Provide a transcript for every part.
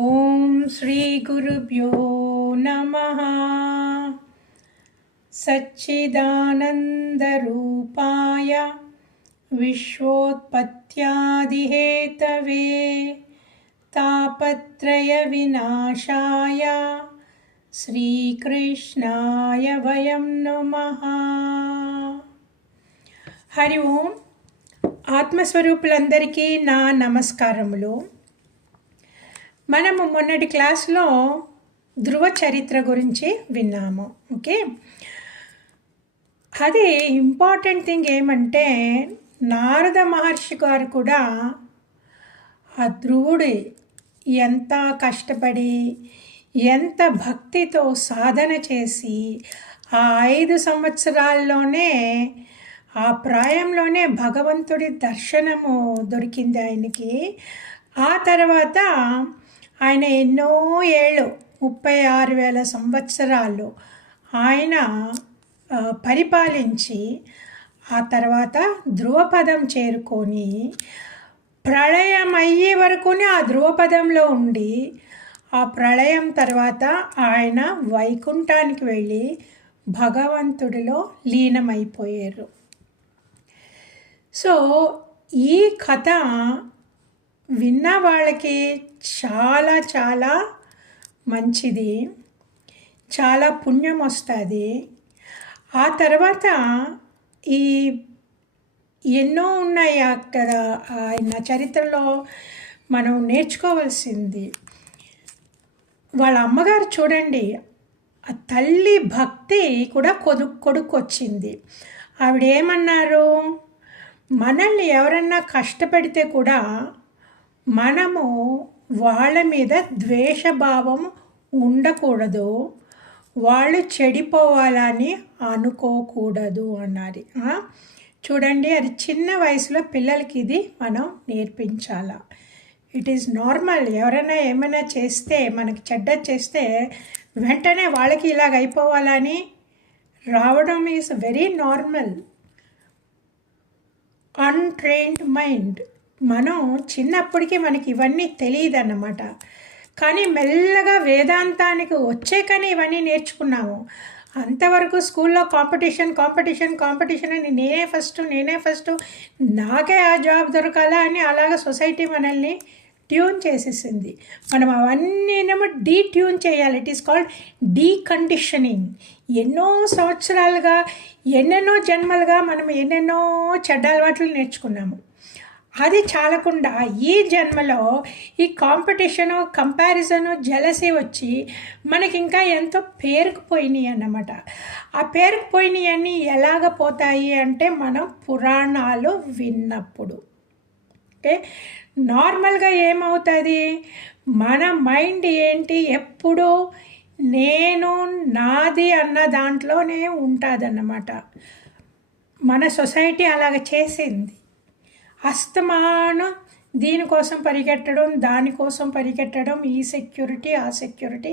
ఓం శ్రీ గురుభ్యో నమః. సచ్చిదానందరూపాయ విశ్వోత్పత్యాదిహేతవే తాపత్రయ వినాశాయ శ్రీకృష్ణాయ వయం నమః. హరి ఓం. ఆత్మస్వరూపులందరికీ నా నమస్కారములు. మనము మొన్నటి క్లాస్లో ధ్రువ చరిత్ర గురించి విన్నాము. ఓకే, అది ఇంపార్టెంట్ థింగ్ ఏమంటే నారద మహర్షి గారు కూడా ఆ ధ్రువుడు ఎంత కష్టపడి ఎంత భక్తితో సాధన చేసి ఆ 5 సంవత్సరాల్లోనే ఆ ప్రాయంలోనే భగవంతుడి దర్శనము దొరికింది ఆయనకి. ఆ తర్వాత ఆయన ఎన్నో ఏళ్ళు 36,000 సంవత్సరాలు ఆయన పరిపాలించి ఆ తర్వాత ధ్రువపదం చేరుకొని ప్రళయం అయ్యే వరకునే ఆ ధ్రువపదంలో ఉండి ఆ ప్రళయం తర్వాత ఆయన వైకుంఠానికి వెళ్ళి భగవంతుడిలో లీనమైపోయారు. సో ఈ కథ విన్న వాళ్ళకి చాలా చాలా మంచిది, చాలా పుణ్యం వస్తుంది. ఆ తర్వాత ఈ ఎన్నో ఉన్నాయి అక్కడ ఆయన చరిత్రలో మనం నేర్చుకోవాల్సింది. వాళ్ళ అమ్మగారు చూడండి, ఆ తల్లి భక్తి కూడా కొడుకు వచ్చింది. ఆవిడేమన్నారు, మనల్ని ఎవరన్నా కష్టపెడితే కూడా మనము వాళ్ళ మీద ద్వేషభావం ఉండకూడదు, వాళ్ళు చెడిపోవాలని అనుకోకూడదు అన్నది. చూడండి, అది చిన్న వయసులో పిల్లలకి ఇది మనం నేర్పించాలా. It is normal. ఎవరైనా ఏమైనా చేస్తే, మనకి చెడ్డ చేస్తే వెంటనే వాళ్ళకి ఇలాగ అయిపోవాలని రావడం is very normal. Untrained mind. మనం చిన్నప్పటికీ మనకి ఇవన్నీ తెలియదు అన్నమాట. కానీ మెల్లగా వేదాంతానికి వచ్చే కానీ ఇవన్నీ నేర్చుకున్నాము. అంతవరకు స్కూల్లో కాంపిటీషన్ అని నేనే ఫస్ట్ నాకే ఆ జాబ్ దొరకాలా అని అలాగ సొసైటీ మనల్ని ట్యూన్ చేసేసింది. మనం అవన్నీనేమో డీట్యూన్ చేయాలి. It is called deconditioning. ఎన్నో సంవత్సరాలుగా ఎన్నెన్నో జన్మలుగా మనం ఎన్నెన్నో చెడ్డ అలవాట్లు నేర్చుకున్నాము. అది చాలకుండా ఈ జన్మలో ఈ కాంపిటీషను, కంపారిజను, జలసీ వచ్చి మనకి ఇంకా ఎంతో పేరుకుపోయినాయి అన్నమాట. ఆ పేరుకుపోయినాయి అన్నీ ఎలాగ పోతాయి అంటే మనం పురాణాలు విన్నప్పుడు. ఓకే, నార్మల్గా ఏమవుతుంది, మన మైండ్ ఏంటి, ఎప్పుడూ నేను నాది అన్న దాంట్లోనే ఉంటుందన్నమాట. మన సొసైటీ అలాగ చేసింది. అస్తమానం దీనికోసం పరిగెట్టడం, దానికోసం పరిగెట్టడం, ఈ సెక్యూరిటీ ఆ సెక్యూరిటీ,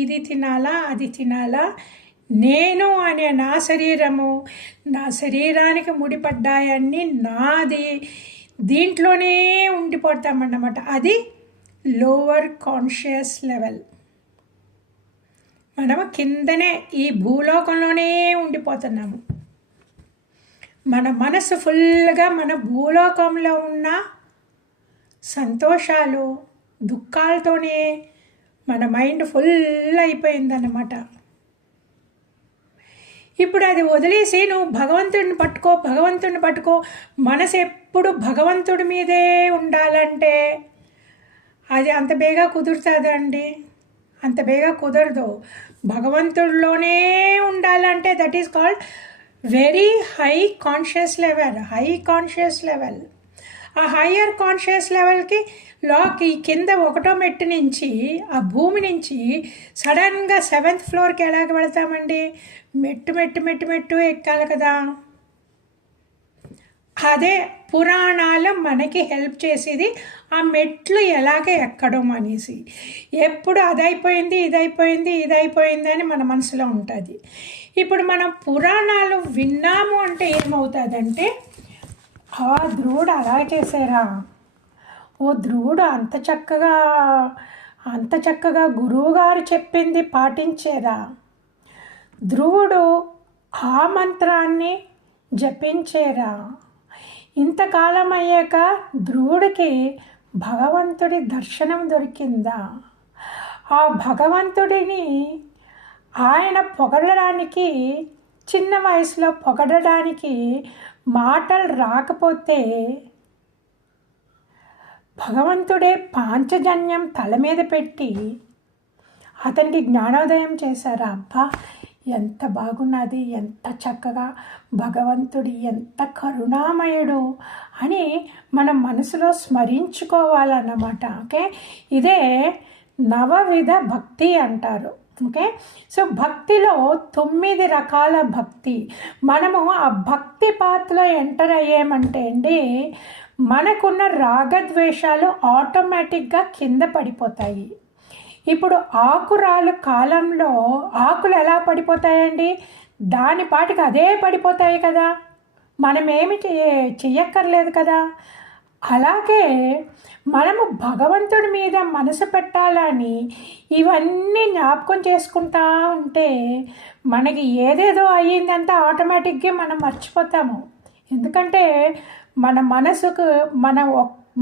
ఇది తినాలా అది తినాలా, నేను అనే నా శరీరము, నా శరీరానికి ముడిపడ్డాయన్నీ నాది, దీంట్లోనే ఉండిపోతామన్నమాట. అది లోవర్ కాన్షియస్ లెవెల్. మనము కిందనే ఈ భూలోకంలోనే ఉండిపోతున్నాము. మన మనసు ఫుల్గా మన భూలోకంలో ఉన్న సంతోషాలు, దుఃఖాలతోనే మన మైండ్ ఫుల్ అయిపోయిందన్నమాట. ఇప్పుడు అది వదిలేసి నువ్వు భగవంతుడిని పట్టుకో, మనసు ఎప్పుడు భగవంతుడి మీదే ఉండాలంటే అది అంత బేగా కుదురుతుందండి? అంత బేగా కుదరదు. భగవంతుడిలోనే ఉండాలంటే that is called very high conscious level. ఆ హయ్యర్ కాన్షియస్ లెవెల్కి ఈ కింద 1వ మెట్టు నుంచి, ఆ భూమి నుంచి సడన్గా 7th ఫ్లోర్కి ఎలాగ వెళ్తామండి? మెట్టు ఎక్కాలి కదా. అదే పురాణాలు మనకి హెల్ప్ చేసేది, ఆ మెట్లు ఎలాగ ఎక్కడం అనేసి. ఎప్పుడు ఇదైపోయింది అని మన మనసులో ఉంటుంది. ఇప్పుడు మనం పురాణాలు విన్నాము అంటే ఏమవుతుందంటే, ఆ ధ్రువుడు అలా చేశారా, ఓ ధ్రువుడు అంత చక్కగా అంత చక్కగా గురువుగారు చెప్పింది పాటించేదా? ధ్రువుడు ఆ మంత్రాన్ని జపించేరా? ఇంతకాలం అయ్యాక ధ్రువుడికి భగవంతుడి దర్శనం దొరికిందా? ఆ భగవంతుడిని ఆయన పొగడడానికి, చిన్న వయసులో పొగడడానికి మాటలు రాకపోతే భగవంతుడే పాంచజన్యం తల మీద పెట్టి అతనికి జ్ఞానోదయం చేశారా? అబ్బా, ఎంత బాగున్నది, ఎంత చక్కగా భగవంతుడు ఎంత కరుణామయుడు అని మనం మనసులో స్మరించుకోవాలన్నమాట. ఓకే, ఇదే నవవిధ భక్తి అంటారు. ఓకే, సో భక్తిలో 9 రకాల భక్తి. మనము ఆ భక్తి పాత్రలో ఎంటర్ అయ్యామంటే అండి, మనకున్న రాగద్వేషాలు ఆటోమేటిక్గా కింద పడిపోతాయి. ఇప్పుడు ఆకురాలు కాలంలో ఆకులు ఎలా పడిపోతాయండి? దాని పాటికి అదే పడిపోతాయి కదా, మనమేమి చెయ్యక్కర్లేదు కదా. అలాగే మనము భగవంతుడి మీద మనసు పెట్టాలని ఇవన్నీ జ్ఞాపకం చేసుకుంటా ఉంటే మనకి ఏదేదో అయ్యిందంతా ఆటోమేటిక్గా మనం మర్చిపోతాము. ఎందుకంటే మన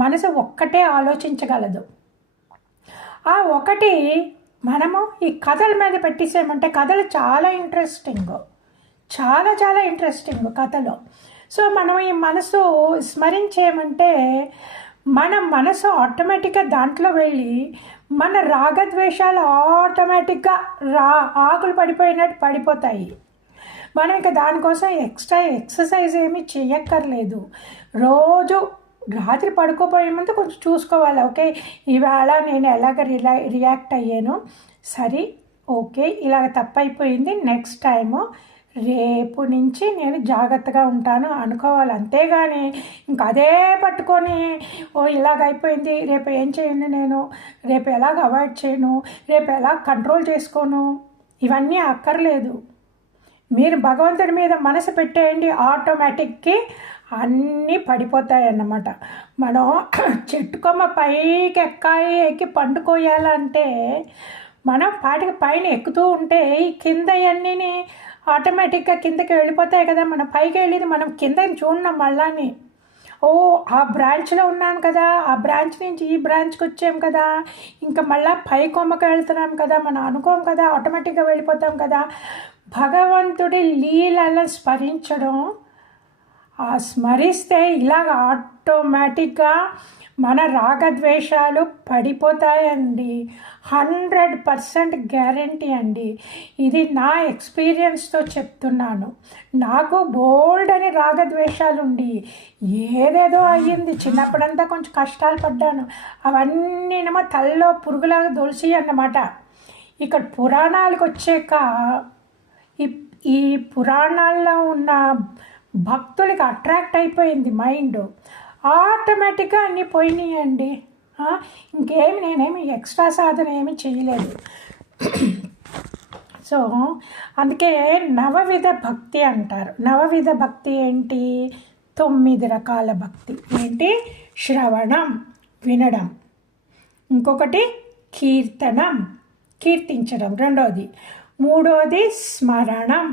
మనసు ఒక్కటే ఆలోచించగలదు. ఆ ఒకటి మనము ఈ కథల మీద పెట్టేసామంటే, కథలు చాలా ఇంట్రెస్టింగ్, చాలా చాలా ఇంట్రెస్టింగ్ కథలు. సో మనం ఈ మనసు స్మరించేయమంటే మన మనసు ఆటోమేటిక్గా దాంట్లో వెళ్ళి మన రాగద్వేషాలు ఆటోమేటిక్గా ఆకులు పడిపోయినట్టు పడిపోతాయి. మనం ఇక దానికోసం ఎక్స్ట్రా ఎక్సర్సైజ్ ఏమీ చేయక్కర్లేదు. రోజు రాత్రి పడుకోపోయే ముందు కొంచెం చూసుకోవాలి. ఓకే, ఈవేళ నేను ఎలాగ రియాక్ట్ అయ్యాను, సరే ఓకే ఇలాగ తప్పైపోయింది, నెక్స్ట్ టైము రేపు నుంచి నేను జాగ్రత్తగా ఉంటాను అనుకోవాలి. అంతేగాని ఇంకా అదే పట్టుకొని ఇలాగైపోయింది, రేపు ఏం చేయను, నేను రేపు ఎలాగ అవాయిడ్ చేయను, రేపు ఎలా కంట్రోల్ చేసుకోను, ఇవన్నీ అక్కర్లేదు. మీరు భగవంతుడి మీద మనసు పెట్టేయండి, ఆటోమేటిక్కి అన్నీ పడిపోతాయి అన్నమాట. మనం చెట్టుకొమ్మ పైకి ఎక్కి పండుకోయాలంటే మనం పాటికి పైన ఎక్కుతూ ఉంటే ఈ కింద అన్నీ ఆటోమేటిక్గా కిందకి వెళ్ళిపోతాయి కదా. మనం పైకి వెళ్ళేది మనం కిందకి చూడడం మళ్ళాని, ఆ బ్రాంచ్లో ఉన్నాను కదా, ఆ బ్రాంచ్ నుంచి ఈ బ్రాంచ్కి వచ్చాం కదా, ఇంకా మళ్ళీ పై కొమ్మకి వెళ్తున్నాం కదా, మనం అనుకోం కదా, ఆటోమేటిక్గా వెళ్ళిపోతాం కదా. భగవంతుడి లీలను స్మరించడం, స్మరిస్తే ఇలాగ ఆటోమేటిక్గా మన రాగద్వేషాలు పడిపోతాయండి. 100% గ్యారంటీ అండి. ఇది నా ఎక్స్పీరియన్స్తో చెప్తున్నాను. నాకు బోల్డ్ అని రాగద్వేషాలు ఉండి ఏదేదో అయ్యింది. చిన్నప్పుడంతా కొంచెం కష్టాలు పడ్డాను. అవన్నీనేమో తలలో పురుగులాగా దొలిసి అన్నమాట. ఇక్కడ పురాణాలకు వచ్చాక ఈ పురాణాల్లో ఉన్న భక్తులకి అట్రాక్ట్ అయిపోయింది మైండ్, ఆటోమేటిక్గా అన్నీ పోయినాయండి. నేనేమి ఎక్స్ట్రా సాధన ఏమి చేయలేదు. సో అందుకే నవవిధ భక్తి అంటారు. నవవిధ భక్తి ఏంటి? 9 రకాల భక్తి ఏంటి? శ్రవణం, వినడం, ఇంకొకటి కీర్తనం, కీర్తించడం, రెండోది, మూడోది స్మరణం,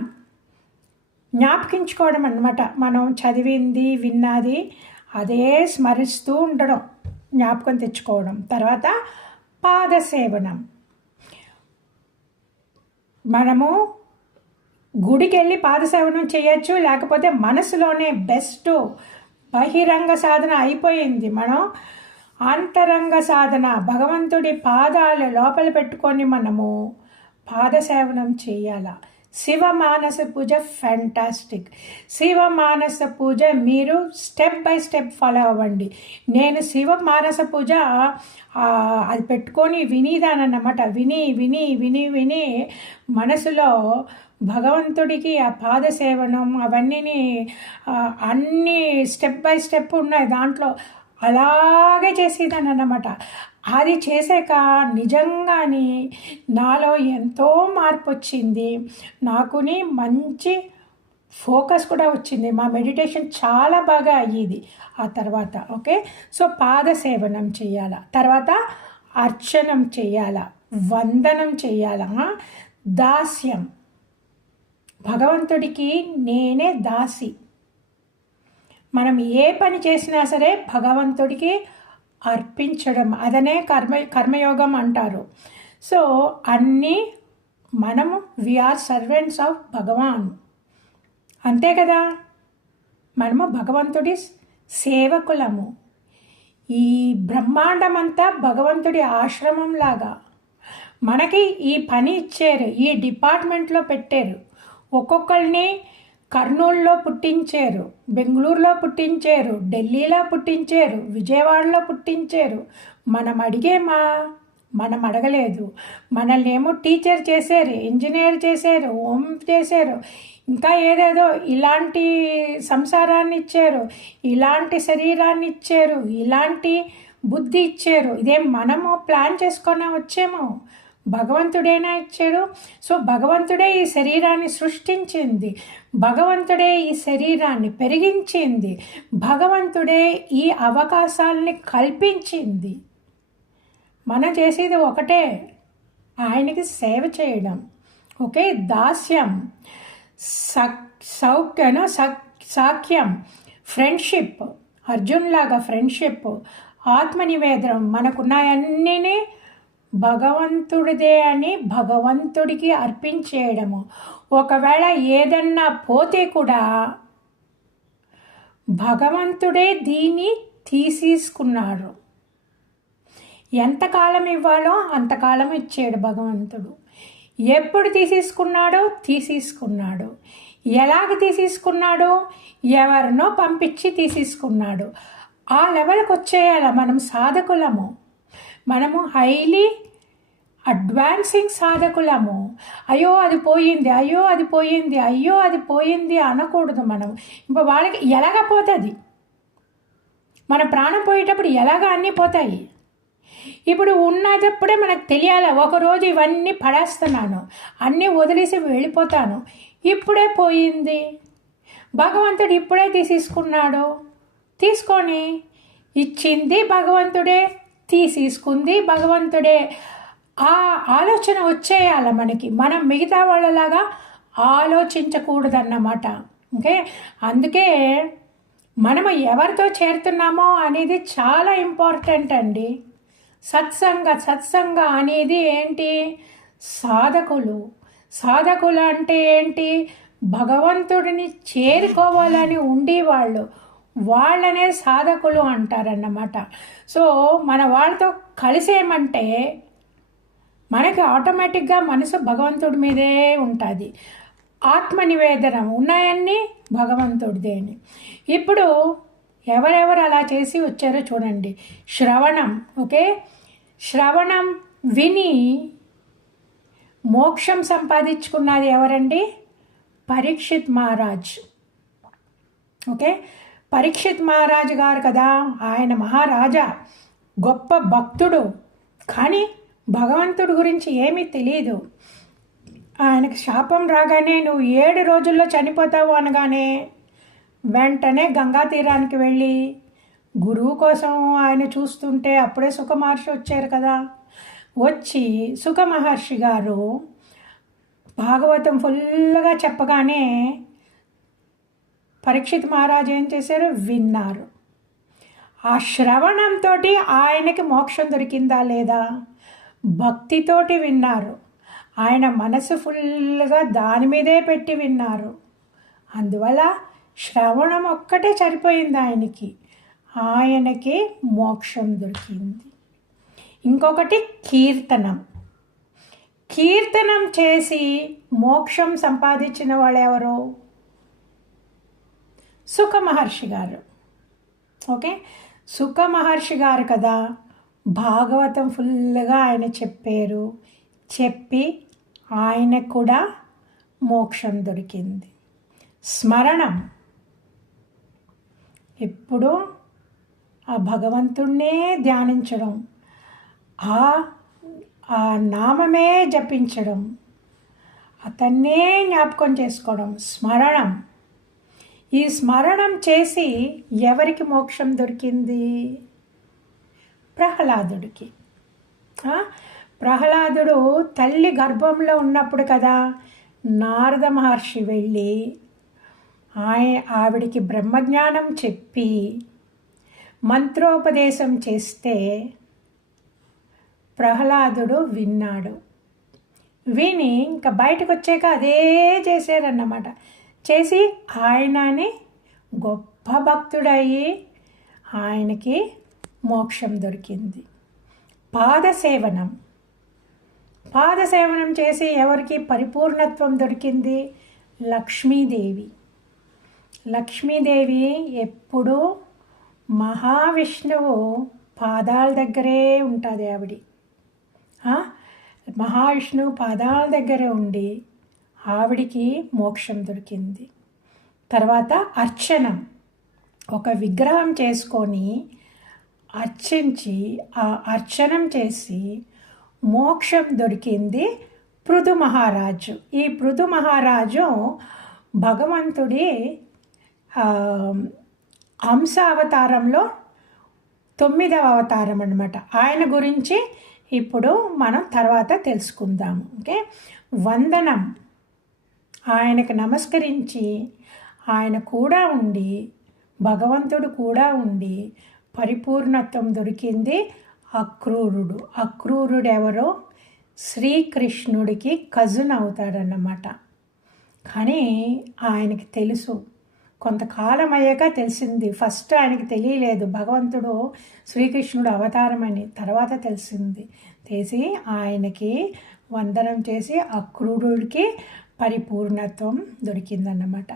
జ్ఞాపకించుకోవడం అన్నమాట. మనం చదివింది విన్నది అదే స్మరిస్తూ ఉండడం, జ్ఞాపకం తెచ్చుకోవడం. తర్వాత పాదసేవనం, మనము గుడికి వెళ్ళి పాదసేవనం చేయొచ్చు, లేకపోతే మనసులోనే బెస్ట్ బహిరంగ సాధన అయిపోయింది. మనం అంతరంగ సాధన, భగవంతుడి పాదాలు లోపల పెట్టుకొని మనము పాదసేవనం చేయాల. శివ మానస పూజ ఫ్యాంటాస్టిక్. శివ మానస పూజ మీరు స్టెప్ బై స్టెప్ ఫాలో అవ్వండి. నేను శివ మానస పూజ అది పెట్టుకొని వినిదానన్నమాట. విని విని విని విని మనసులో భగవంతుడికి ఆ పాదసేవనం అవన్నీ అన్నీ స్టెప్ బై స్టెప్ ఉన్నాయి దాంట్లో, అలాగే చేసేదాన్ని అన్నమాట. అది చేసాక నిజంగానే నాలో ఎంతో మార్పు వచ్చింది. నాకుని మంచి ఫోకస్ కూడా వచ్చింది. మా మెడిటేషన్ చాలా బాగా అయ్యేది ఆ తర్వాత. ఓకే, సో పాదసేవనం చేయాల. తర్వాత అర్చనం చేయాలా, వందనం చేయాలా. దాస్యం, భగవంతుడికి నేనే దాసి. మనం ఏ పని చేసినా సరే భగవంతుడికి అర్పించడం, అదనే కర్మయోగం అంటారు. సో అన్నీ మనము వీఆర్ సర్వెంట్స్ ఆఫ్ భగవాన్, అంతే కదా. మనము భగవంతుడి సేవకులము. ఈ బ్రహ్మాండం అంతా భగవంతుడి ఆశ్రమం లాగా. మనకి ఈ పని ఇచ్చారు, ఈ డిపార్ట్మెంట్లో పెట్టారు. ఒక్కొక్కరిని కర్నూలులో పుట్టించారు, బెంగళూరులో పుట్టించారు, ఢిల్లీలో పుట్టించారు, విజయవాడలో పుట్టించారు. మనం అడగలేదు. మనల్ని ఏమో టీచర్ చేశారు, ఇంజనీర్ చేశారు, హోమ్ చేశారు, ఇంకా ఏదేదో ఇలాంటి సంసారాన్ని ఇచ్చారు, ఇలాంటి శరీరాన్ని ఇచ్చారు, ఇలాంటి బుద్ధి ఇచ్చారు. ఇదేం మనము ప్లాన్ చేసుకొని వచ్చేమో, భగవంతుడేనా ఇచ్చాడు. సో భగవంతుడే ఈ శరీరాన్ని సృష్టించింది, భగవంతుడే ఈ శరీరాన్ని పెరిగించింది, భగవంతుడే ఈ అవకాశాలని కల్పించింది. మనం చేసేది ఒకటే, ఆయనకి సేవ చేయడం. ఓకే, దాస్యం, సాఖ్యం, ఫ్రెండ్షిప్, అర్జున్ లాగా ఫ్రెండ్షిప్, ఆత్మనివేదనం, మనకున్నాయన్నీ భగవంతుడిదే అని భగవంతుడికి అర్పించేయడము. ఒకవేళ ఏదన్నా పోతే కూడా భగవంతుడే దీన్ని తీసేసుకున్నాడు. ఎంతకాలం ఇవ్వాలో అంతకాలం ఇచ్చాడు భగవంతుడు. ఎప్పుడు తీసేసుకున్నాడు, ఎలాగ తీసేసుకున్నాడు, ఎవరినో పంపించి తీసేసుకున్నాడు. ఆ లెవెల్కి వచ్చేయాల. మనం సాధకులము, మనము హైలీ అడ్వాన్సింగ్ సాధకులము. అయ్యో అది పోయింది, అయ్యో అది పోయింది, అయ్యో అది పోయింది అనకూడదు. మనం ఇప్పుడు వాళ్ళకి ఎలాగ పోతుంది, మన ప్రాణం పోయేటప్పుడు ఎలాగ అన్నీ పోతాయి. ఇప్పుడు ఉన్నదప్పుడే మనకు తెలియాలి. ఒకరోజు ఇవన్నీ పడేస్తున్నాను, అన్నీ వదిలేసి వెళ్ళిపోతాను, ఇప్పుడే పోయింది, భగవంతుడు ఇప్పుడే తీసేసుకున్నాడు. తీసుకొని ఇచ్చింది భగవంతుడే, తీసేసుకుంది భగవంతుడే. ఆ ఆలోచన వచ్చేయాల మనకి. మనం మిగతా వాళ్ళలాగా ఆలోచించకూడదన్నమాట. ఓకే, అందుకే మనము ఎవరితో చేరుతున్నామో అనేది చాలా ఇంపార్టెంట్ అండి. సత్సంగ అనేది ఏంటి? సాధకులు అంటే ఏంటి? భగవంతుడిని చేరుకోవాలని ఉండేవాళ్ళు, వాళ్ళనే సాధకులు అంటారన్నమాట. సో మన వాళ్ళతో కలిసేమంటే మనకి ఆటోమేటిక్గా మనసు భగవంతుడి మీదే ఉంటుంది. ఆత్మనివేదనం ఉన్నాయన్నీ భగవంతుడిదేని. ఇప్పుడు ఎవరెవరు అలా చేసి వచ్చారో చూడండి. శ్రవణం, ఓకే, శ్రవణం విని మోక్షం సంపాదించుకున్నది ఎవరండి? పరీక్షిత్ మహారాజ్. ఓకే, పరీక్షిత్ మహారాజు గారు కదా, ఆయన మహారాజా, గొప్ప భక్తుడు. కానీ భగవంతుడి గురించి ఏమీ తెలియదు. ఆయనకు శాపం రాగానే నువ్వు 7 రోజుల్లో చనిపోతావు అనగానే వెంటనే గంగా తీరానికి వెళ్ళి గురువు కోసం ఆయన చూస్తుంటే అప్పుడే సుఖ మహర్షి వచ్చారు కదా. వచ్చి సుఖ మహర్షి గారు భాగవతం ఫుల్గా చెప్పగానే పరీక్షిత్ మహారాజు ఏం చేశారు? విన్నారు. ఆ శ్రవణంతో ఆయనకి మోక్షం దొరికిందా లేదా? భక్తితోటి విన్నారు. ఆయన మనసు ఫుల్గా దాని మీదే పెట్టి విన్నారు. అందువల్ల శ్రవణం ఒక్కటే సరిపోయింది ఆయనకి మోక్షం దొరికింది. ఇంకొకటి కీర్తనం చేసి మోక్షం సంపాదించిన వాళ్ళు ఎవరు? సుఖ మహర్షి గారు. ఓకే, సుఖ మహర్షి గారు కదా భాగవతం ఫుల్గా ఆయన చెప్పారు. చెప్పి ఆయనకు కూడా మోక్షం దొరికింది. స్మరణం, ఎప్పుడు ఆ భగవంతుణ్ణే ధ్యానించడం, ఆ నామమే జపించడం, అతన్నే జ్ఞాపకం చేసుకోవడం స్మరణం. ఈ స్మరణం చేసి ఎవరికి మోక్షం దొరికింది? ప్రహ్లాదుడికి. ఆ, ప్రహ్లాదుడు తల్లి గర్భంలో ఉన్నప్పుడు కదా నారద మహర్షి వెళ్ళి ఆవిడికి బ్రహ్మజ్ఞానం చెప్పి మంత్రోపదేశం చేస్తే ప్రహ్లాదుడు విన్నాడు. విని ఇంకా బయటకు వచ్చాక అదే చేశారన్నమాట. చేసి ఆయనని గొప్ప భక్తుడయ్యి ఆయనకి మోక్షం దొరికింది. పాదసేవనం చేసి ఎవరికి పరిపూర్ణత్వం దొరికింది? లక్ష్మీదేవి ఎప్పుడూ మహావిష్ణువు పాదాల దగ్గరే ఉంటుంది. మహావిష్ణువు పాదాల దగ్గరే ఉండి ఆవిడికి మోక్షం దొరికింది. తర్వాత ఒక విగ్రహం చేసుకొని అర్చించి ఆ అర్చనం చేసి మోక్షం దొరికింది పృథు మహారాజు. ఈ పృథు మహారాజు భగవంతుడి హంస అవతారంలో 9వ అవతారం అన్నమాట. ఆయన గురించి ఇప్పుడు మనం తర్వాత తెలుసుకుందాము. ఓకే, వందనం. ఆయనకు నమస్కరించి ఆయన కూడా ఉండి భగవంతుడు కూడా ఉండి పరిపూర్ణత్వం దొరికింది అక్రూరుడు ఎవరో శ్రీకృష్ణుడికి కజిన్ అవుతాడన్నమాట. కానీ ఆయనకి తెలుసు, కొంతకాలం అయ్యాక తెలిసింది. ఫస్ట్ ఆయనకి తెలియలేదు భగవంతుడు శ్రీకృష్ణుడు అవతారం అని, తర్వాత తెలిసి ఆయనకి వందనం చేసి అక్రూరుడికి పరిపూర్ణత్వం దొరికిందన్నమాట.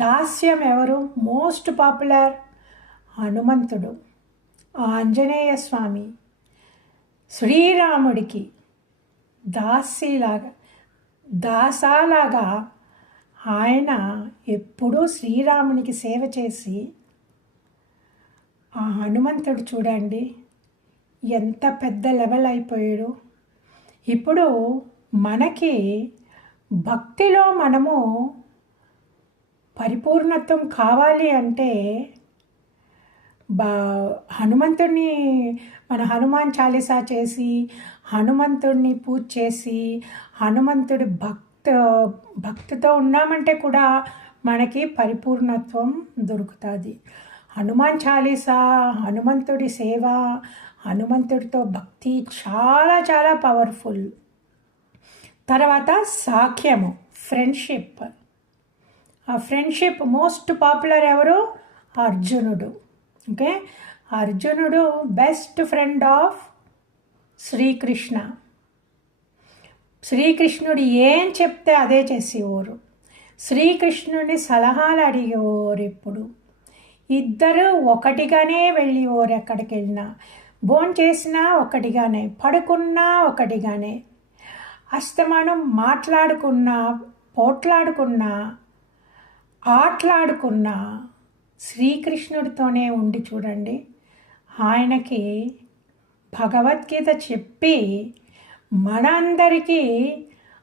దాస్యం ఎవరు? మోస్ట్ పాపులర్ హనుమంతుడు, ఆంజనేయ స్వామి. శ్రీరాముడికి దాసాలాగా ఆయన ఎప్పుడూ శ్రీరామునికి సేవ చేసి, ఆ హనుమంతుడు చూడండి ఎంత పెద్ద లెవెల్ అయిపోయాడు. ఇప్పుడు మనకి భక్తిలో మనము పరిపూర్ణత్వం కావాలి అంటే హనుమంతుడిని మన హనుమాన్ చాలీసా చేసి హనుమంతుడిని పూజ చేసి హనుమంతుడి భక్తితో ఉన్నామంటే కూడా మనకి పరిపూర్ణత్వం దొరుకుతుంది. హనుమాన్ చాలీసా, హనుమంతుడి సేవ, హనుమంతుడితో భక్తి చాలా చాలా పవర్ఫుల్. తర్వాత సాఖ్యము, ఫ్రెండ్షిప్. ఆ ఫ్రెండ్షిప్ మోస్ట్ పాపులర్ ఎవరు? అర్జునుడు. ఓకే, అర్జునుడు బెస్ట్ ఫ్రెండ్ ఆఫ్ శ్రీకృష్ణుడు ఏం చెప్తే అదే చేసేవారు. శ్రీకృష్ణుడిని సలహాలు అడిగేవారు. ఎప్పుడు ఇద్దరు ఒకటిగానే వెళ్ళేవారు. ఎక్కడికి వెళ్ళినా భోంచేసినా ఒకటిగానే, పడుకున్నా ఒకటిగానే, అస్తమానం మాట్లాడుకున్నా, పోట్లాడుకున్నా, ఆటలాడుకున్నా శ్రీకృష్ణుడితోనే ఉండి చూడండి. ఆయనకి భగవద్గీత చెప్పి మనందరికీ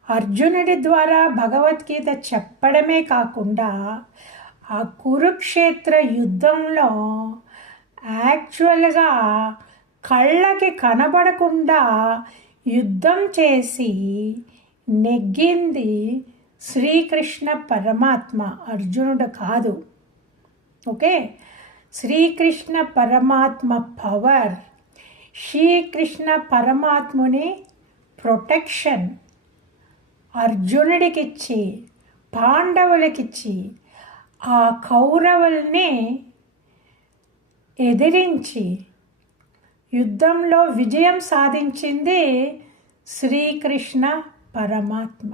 అర్జునుడి ద్వారా భగవద్గీత చెప్పడమే కాకుండా ఆ కురుక్షేత్ర యుద్ధంలో యాక్చువల్గా కళ్ళకి కనబడకుండా యుద్ధం చేసి నెగ్గింది శ్రీకృష్ణ పరమాత్మ, అర్జునుడు కాదు. ఓకే, శ్రీకృష్ణ పరమాత్మ పవర్, శ్రీకృష్ణ పరమాత్ముని ప్రొటెక్షన్ అర్జునుడికిచ్చి పాండవులకిచ్చి ఆ కౌరవుల్ని ఎదిరించి యుద్ధంలో విజయం సాధించింది శ్రీకృష్ణ పరమాత్మ.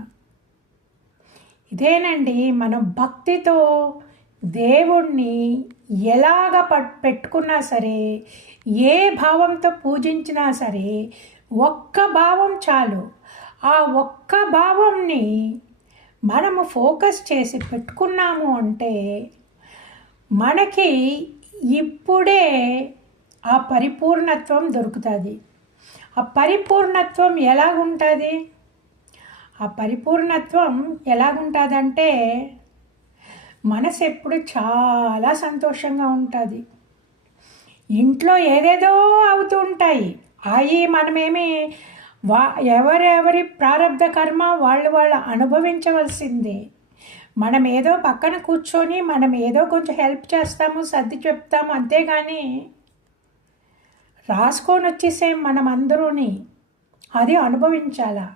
ఇదేనండి మనం భక్తితో దేవుణ్ణి ఎలాగ పెట్టుకున్నా సరే, ఏ భావంతో పూజించినా సరే, ఒక్క భావం చాలు. ఆ ఒక్క భావంని మనము ఫోకస్ చేసి పెట్టుకున్నాము అంటే మనకి ఇప్పుడే ఆ పరిపూర్ణత్వం దొరుకుతుంది. ఆ పరిపూర్ణత్వం ఎలాగుంటుంది? ఆ పరిపూర్ణత్వం ఎలాగుంటుందంటే మనసు ఎప్పుడు చాలా సంతోషంగా ఉంటుంది. ఇంట్లో ఏదేదో అవుతూ ఉంటాయి. అవి మనమేమి ఎవరెవరి ప్రారంధ కర్మ వాళ్ళు అనుభవించవలసిందే. మనం ఏదో పక్కన కూర్చొని మనం ఏదో కొంచెం హెల్ప్ చేస్తాము, సర్ది చెప్తాము, అంతేగాని రాసుకొని వచ్చేసేం మనం అందరూని. అది అనుభవించాలా.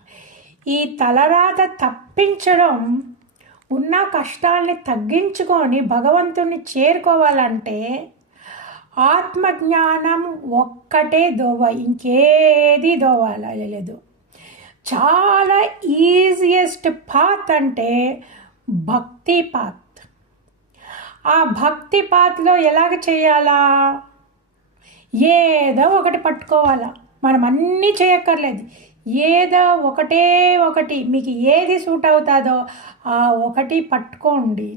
ఈ తలరాత తప్పించడం, ఉన్న కష్టాల్ని తగ్గించుకొని భగవంతుని చేరుకోవాలంటే ఆత్మజ్ఞానం ఒక్కటే దోవ, ఇంకేది దోవాలేదు. చాలా ఈజియెస్ట్ పాత్ అంటే భక్తి పాత్. ఆ భక్తి పాత్లో ఎలాగ చేయాలా? ఏదో ఒకటి పట్టుకోవాలా. మనం అన్నీ చేయక్కర్లేదు. ఏదో ఒకటి మీకు ఏది సూట్ అవుతుందో ఆ ఒకటి పట్టుకోండి.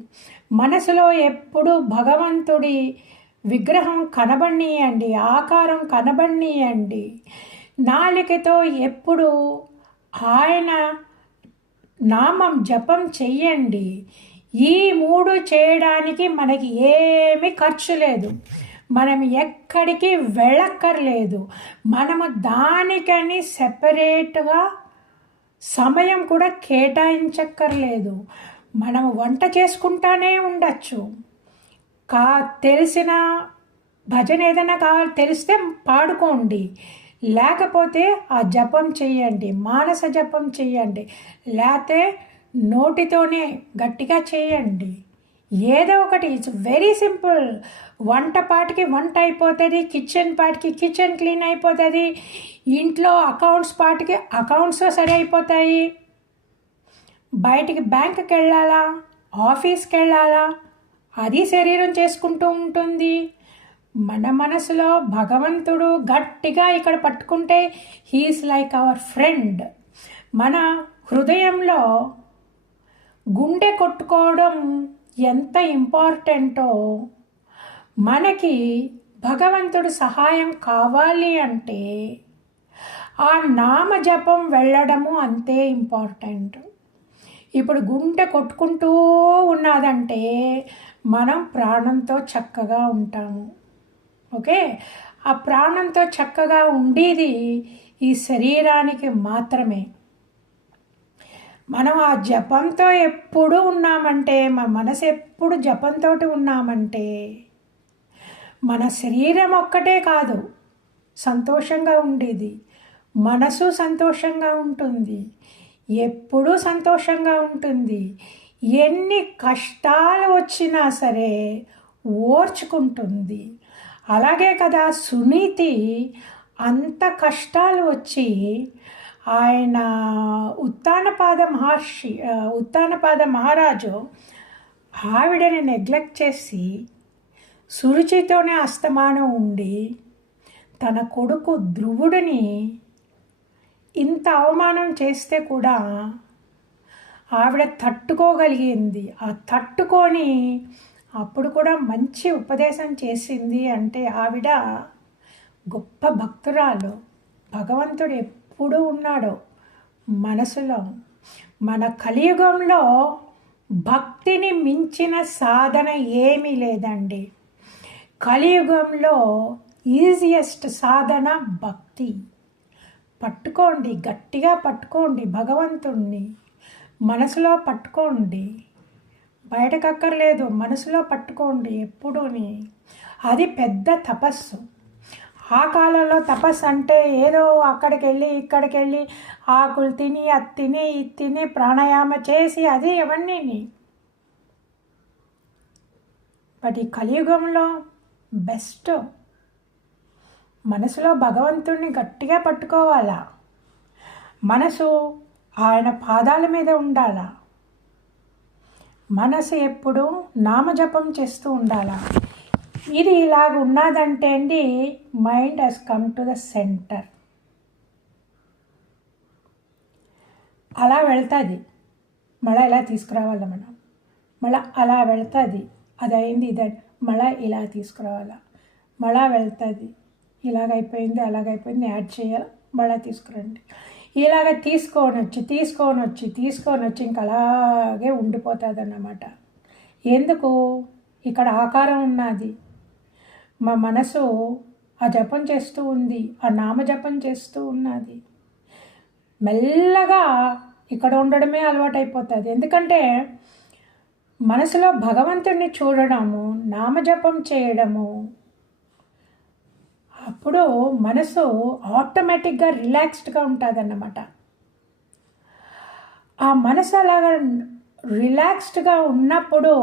మనసులో ఎప్పుడు భగవంతుడి విగ్రహం కనబడియండి, ఆకారం కనబడియండి. నాలికతో ఎప్పుడు ఆయన నామం జపం చెయ్యండి. ఈ 3 చేయడానికి మనకి ఏమీ ఖర్చు లేదు. మనం ఎక్కడికి వెళ్ళక్కర్లేదు. మనము దానికని సెపరేట్గా సమయం కూడా కేటాయించక్కర్లేదు. మనము వంట చేసుకుంటానే ఉండొచ్చు. తెలిసిన భజన ఏదైనా తెలిస్తే పాడుకోండి, లేకపోతే ఆ జపం చెయ్యండి, మానస జపం చెయ్యండి, లేకపోతే నోటితోనే గట్టిగా చేయండి. ఏదో ఒకటి. It's very simple. వంట పాటికి వంట అయిపోతుంది, కిచెన్ పాటికి కిచెన్ క్లీన్ అయిపోతుంది, ఇంట్లో అకౌంట్స్ పాటికి అకౌంట్స్ సరి అయిపోతాయి. బయటికి బ్యాంకుకి వెళ్ళాలా, ఆఫీస్కి వెళ్ళాలా, అది శరీరం చేసుకుంటూ ఉంటుంది. మన మనసులో భగవంతుడు గట్టిగా ఇక్కడ పట్టుకుంటే హీఈస్ లైక్ అవర్ ఫ్రెండ్. మన హృదయంలో గుండె కొట్టుకోవడం ఎంత ఇంపార్టెంటో, మనకి భగవంతుడి సహాయం కావాలి అంటే ఆ నామజపం వెళ్ళడము అంతే ఇంపార్టెంట్. ఇప్పుడు గుండె కొట్టుకుంటూ ఉన్నదంటే మనం ప్రాణంతో చక్కగా ఉంటాము. ఓకే, ఆ ప్రాణంతో చక్కగా ఉండేది ఈ శరీరానికి మాత్రమే. మనం ఆ జపంతో ఎప్పుడు ఉన్నామంటే, మన మనసు ఎప్పుడు జపంతో ఉన్నామంటే మన శరీరం ఒక్కటే కాదు సంతోషంగా ఉండేది, మనసు సంతోషంగా ఉంటుంది, ఎప్పుడూ సంతోషంగా ఉంటుంది. ఎన్ని కష్టాలు వచ్చినా సరే ఓర్చుకుంటుంది. అలాగే కదా సునీతి అంత కష్టాలు వచ్చి ఆయన ఉత్తానపాద మహారాజు ఆవిడని నెగ్లెక్ట్ చేసి సురుచితోనే అస్తమానం ఉండి తన కొడుకు ధ్రువుడిని ఇంత అవమానం చేస్తే కూడా ఆవిడ తట్టుకోగలిగింది. ఆ తట్టుకొని అప్పుడు కూడా మంచి ఉపదేశం చేసింది అంటే ఆవిడ గొప్ప భక్తురాలు. భగవంతుడు ఎప్పుడు ఉన్నాడో మనసులో. మన కలియుగంలో భక్తిని మించిన సాధన ఏమీ లేదండి. కలియుగంలో ఈజియెస్ట్ సాధన భక్తి. పట్టుకోండి, గట్టిగా పట్టుకోండి భగవంతుణ్ణి, మనసులో పట్టుకోండి, బయటకక్కర్లేదు, మనసులో పట్టుకోండి ఎప్పుడూని. అది పెద్ద తపస్సు. ఆ కాలంలో తపస్సు అంటే ఏదో అక్కడికి వెళ్ళి ఇక్కడికి వెళ్ళి ఆకులు తిని అది తిని ఇది తిని ప్రాణాయామ చేసి అది అవన్నీ. బట్ ఈ కలియుగంలో బెస్ట్ మనసులో భగవంతుడిని గట్టిగా పట్టుకోవాలా. మనసు ఆయన పాదాల మీద ఉండాలా. మనసు ఎప్పుడు నామజపం చేస్తూ ఉండాలా. ఇది ఇలాగ ఉన్నదంటే అండి mind has come to the centre. అలా వెళ్తుంది, మళ్ళీ ఇలా తీసుకురావాలా మనం, మళ్ళీ అలా వెళ్తుంది, అది అయింది ఇదని మళ్ళీ ఇలా తీసుకురావాలా, మళ్ళీ వెళ్తుంది, ఇలాగైపోయింది అలాగైపోయింది యాడ్ చేయాలి, మళ్ళీ తీసుకురండి, ఇలాగ తీసుకొని వచ్చి ఇంక అలాగే ఉండిపోతుంది అన్నమాట. ఎందుకు? ఇక్కడ ఆకారం ఉన్నది. మా మనసు ఆ జపం చేస్తూ ఉంది, ఆ నామజపం చేస్తూ ఉన్నది. మెల్లగా ఇక్కడ ఉండడమే అలవాటైపోతుంది. ఎందుకంటే మనసులో భగవంతుడిని చూడడము, నామజపం చేయడము, అప్పుడు మనసు ఆటోమేటిక్గా రిలాక్స్డ్గా ఉంటుంది అన్నమాట. ఆ మనసు అలాగా రిలాక్స్డ్గా ఉన్నప్పుడు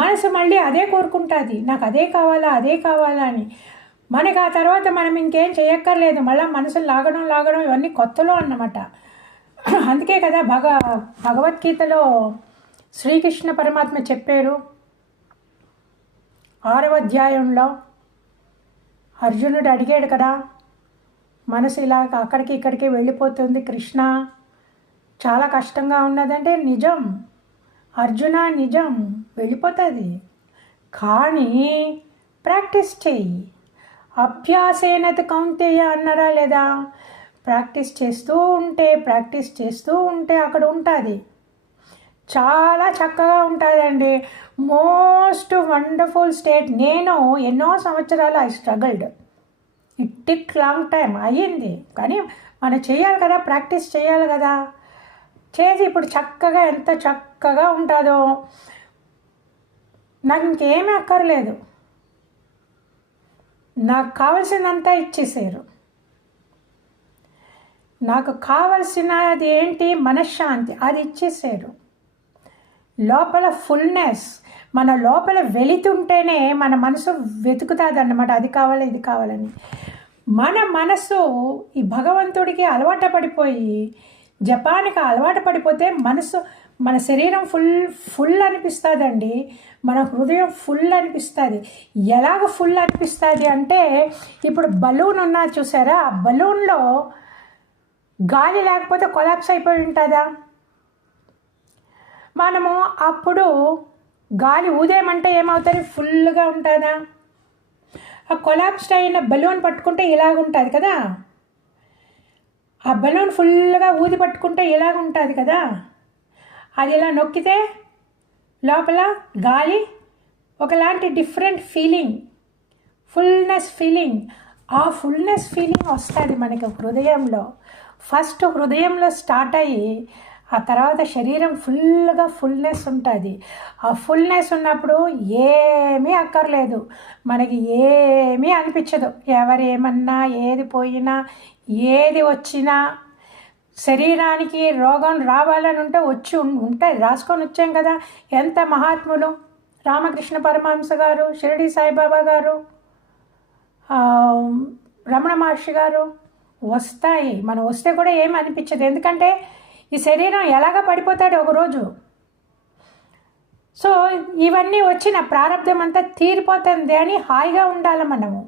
మనసు మళ్ళీ అదే కోరుకుంటుంది, నాకు అదే కావాలా అదే కావాలా అని. మనకి ఆ తర్వాత మనం ఇంకేం చేయక్కర్లేదు, మళ్ళీ మనసు లాగడం ఇవన్నీ కొత్తలో అన్నమాట. అందుకే కదా భగవద్గీతలో శ్రీకృష్ణ పరమాత్మ చెప్పారు 6వ అధ్యాయంలో. అర్జునుడు అడిగాడు కదా, మనసు ఇలా అక్కడికి ఇక్కడికి వెళ్ళిపోతుంది కృష్ణ, చాలా కష్టంగా ఉన్నదంటే నిజం అర్జున, నిజం వెళ్ళిపోతుంది, కానీ ప్రాక్టీస్ చెయ్యి. అభ్యాసేనత కౌంతేయ అన్నారా లేదా? ప్రాక్టీస్ చేస్తూ ఉంటే అక్కడ ఉంటుంది, చాలా చక్కగా ఉంటుందండి. Most wonderful state. నేను ఎన్నో సంవత్సరాలు I struggled, it tick long time అయ్యింది, కానీ మనం చేయాలి కదా, ప్రాక్టీస్ చేయాలి కదా. చేసి ఇప్పుడు చక్కగా ఎంత చక్కగా ఉంటుందో. నాకు ఇంకేమీ అక్కర్లేదు, నాకు కావలసినంతా ఇచ్చేసారు. నాకు కావలసినది ఏంటి? మనశ్శాంతి, అది ఇచ్చేసారు. లోపల ఫుల్నెస్, మన లోపల వెళుతుంటేనే మన మనసు వెతుకుతుంది అన్నమాట, అది కావాలి ఇది కావాలని. మన మనసు ఈ భగవంతుడికి అలవాటు పడిపోయి, జపానికి అలవాటు పడిపోతే మనసు, మన శరీరం ఫుల్ అనిపిస్తుందండి, మన హృదయం ఫుల్ అనిపిస్తుంది. ఎలాగ ఫుల్ అనిపిస్తుంది అంటే, ఇప్పుడు బలూన్ ఉన్నది చూసారా, ఆ బలూన్లో గాలి లేకపోతే కొలాప్స్ అయిపోయి ఉంటుందా? మనము అప్పుడు గాలి ఊదేమంటే ఏమవుతుంది? ఫుల్గా ఉంటుందా? ఆ కొలాప్స్డ్ అయిన బలూన్ పట్టుకుంటే ఇలాగుంటుంది కదా, ఆ బలూన్ ఫుల్గా ఊది పట్టుకుంటే ఇలాగుంటుంది కదా, అది ఇలా నొక్కితే లోపల గాలి ఒకలాంటి డిఫరెంట్ ఫీలింగ్, ఫుల్నెస్ ఫీలింగ్. ఆ ఫుల్నెస్ ఫీలింగ్ వస్తుంది మనకి హృదయంలో. ఫస్ట్ హృదయంలో స్టార్ట్ అయ్యి ఆ తర్వాత శరీరం ఫుల్నెస్ ఉంటుంది. ఆ ఫుల్నెస్ ఉన్నప్పుడు ఏమీ అక్కర్లేదు, మనకి ఏమీ అనిపించదు. ఎవరు ఏమన్నా, ఏది పోయినా, ఏది వచ్చినా, శరీరానికి రోగం రావాలని ఉంటే ఉంటాయి, రాసుకొని వచ్చాం కదా. ఎంత మహాత్ములు, రామకృష్ణ పరమహంస గారు, షిరిడి సాయిబాబా గారు, రమణ మహర్షి గారు వస్తాయి. మనం వస్తే కూడా ఏమి అనిపించదు, ఎందుకంటే ఈ శరీరం ఎలాగ పడిపోతాడు ఒకరోజు. సో ఇవన్నీ వచ్చిన ప్రారంధం అంతా తీరిపోతుంది అని హాయిగా ఉండాలి మనము.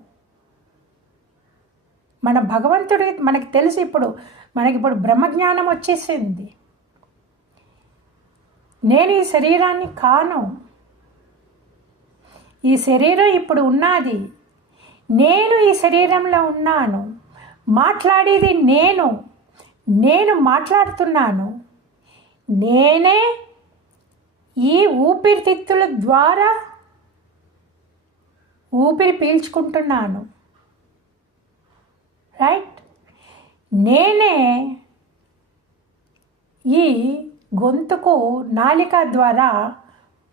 మన భగవంతుడి మనకి తెలిసి మనకిప్పుడు బ్రహ్మజ్ఞానం వచ్చేసింది. నేను ఈ శరీరాన్ని కాను, ఈ శరీరం ఇప్పుడు ఉన్నది, నేను ఈ శరీరంలో ఉన్నాను, మాట్లాడేది నేను మాట్లాడుతున్నాను, నేనే ఈ ఊపిరితిత్తుల ద్వారా ఊపిరి పీల్చుకుంటున్నాను, రైట్? నేనే ఈ గొంతుకు నాలిక ద్వారా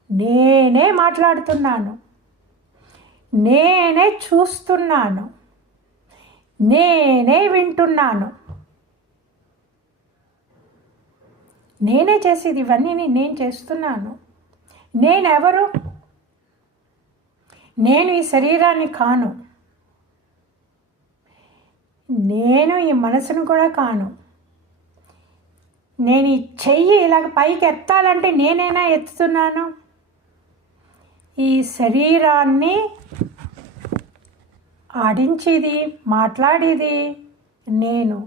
నేనే మాట్లాడుతున్నాను, నేనే చూస్తున్నాను, నేనే వింటున్నాను, నేనే చేసేది ఇవన్నీ నేను చేస్తున్నాను. నేనెవరు? నేను ఈ శరీరాన్ని కాను, నేను ఈ మనసును కూడా కాను. నేను ఈ చెయ్యి ఇలాగ పైకి ఎత్తాలంటే నేనైనా ఎత్తుతున్నాను. ఈ శరీరాన్ని ఆడించేది, మాట్లాడేది నేను,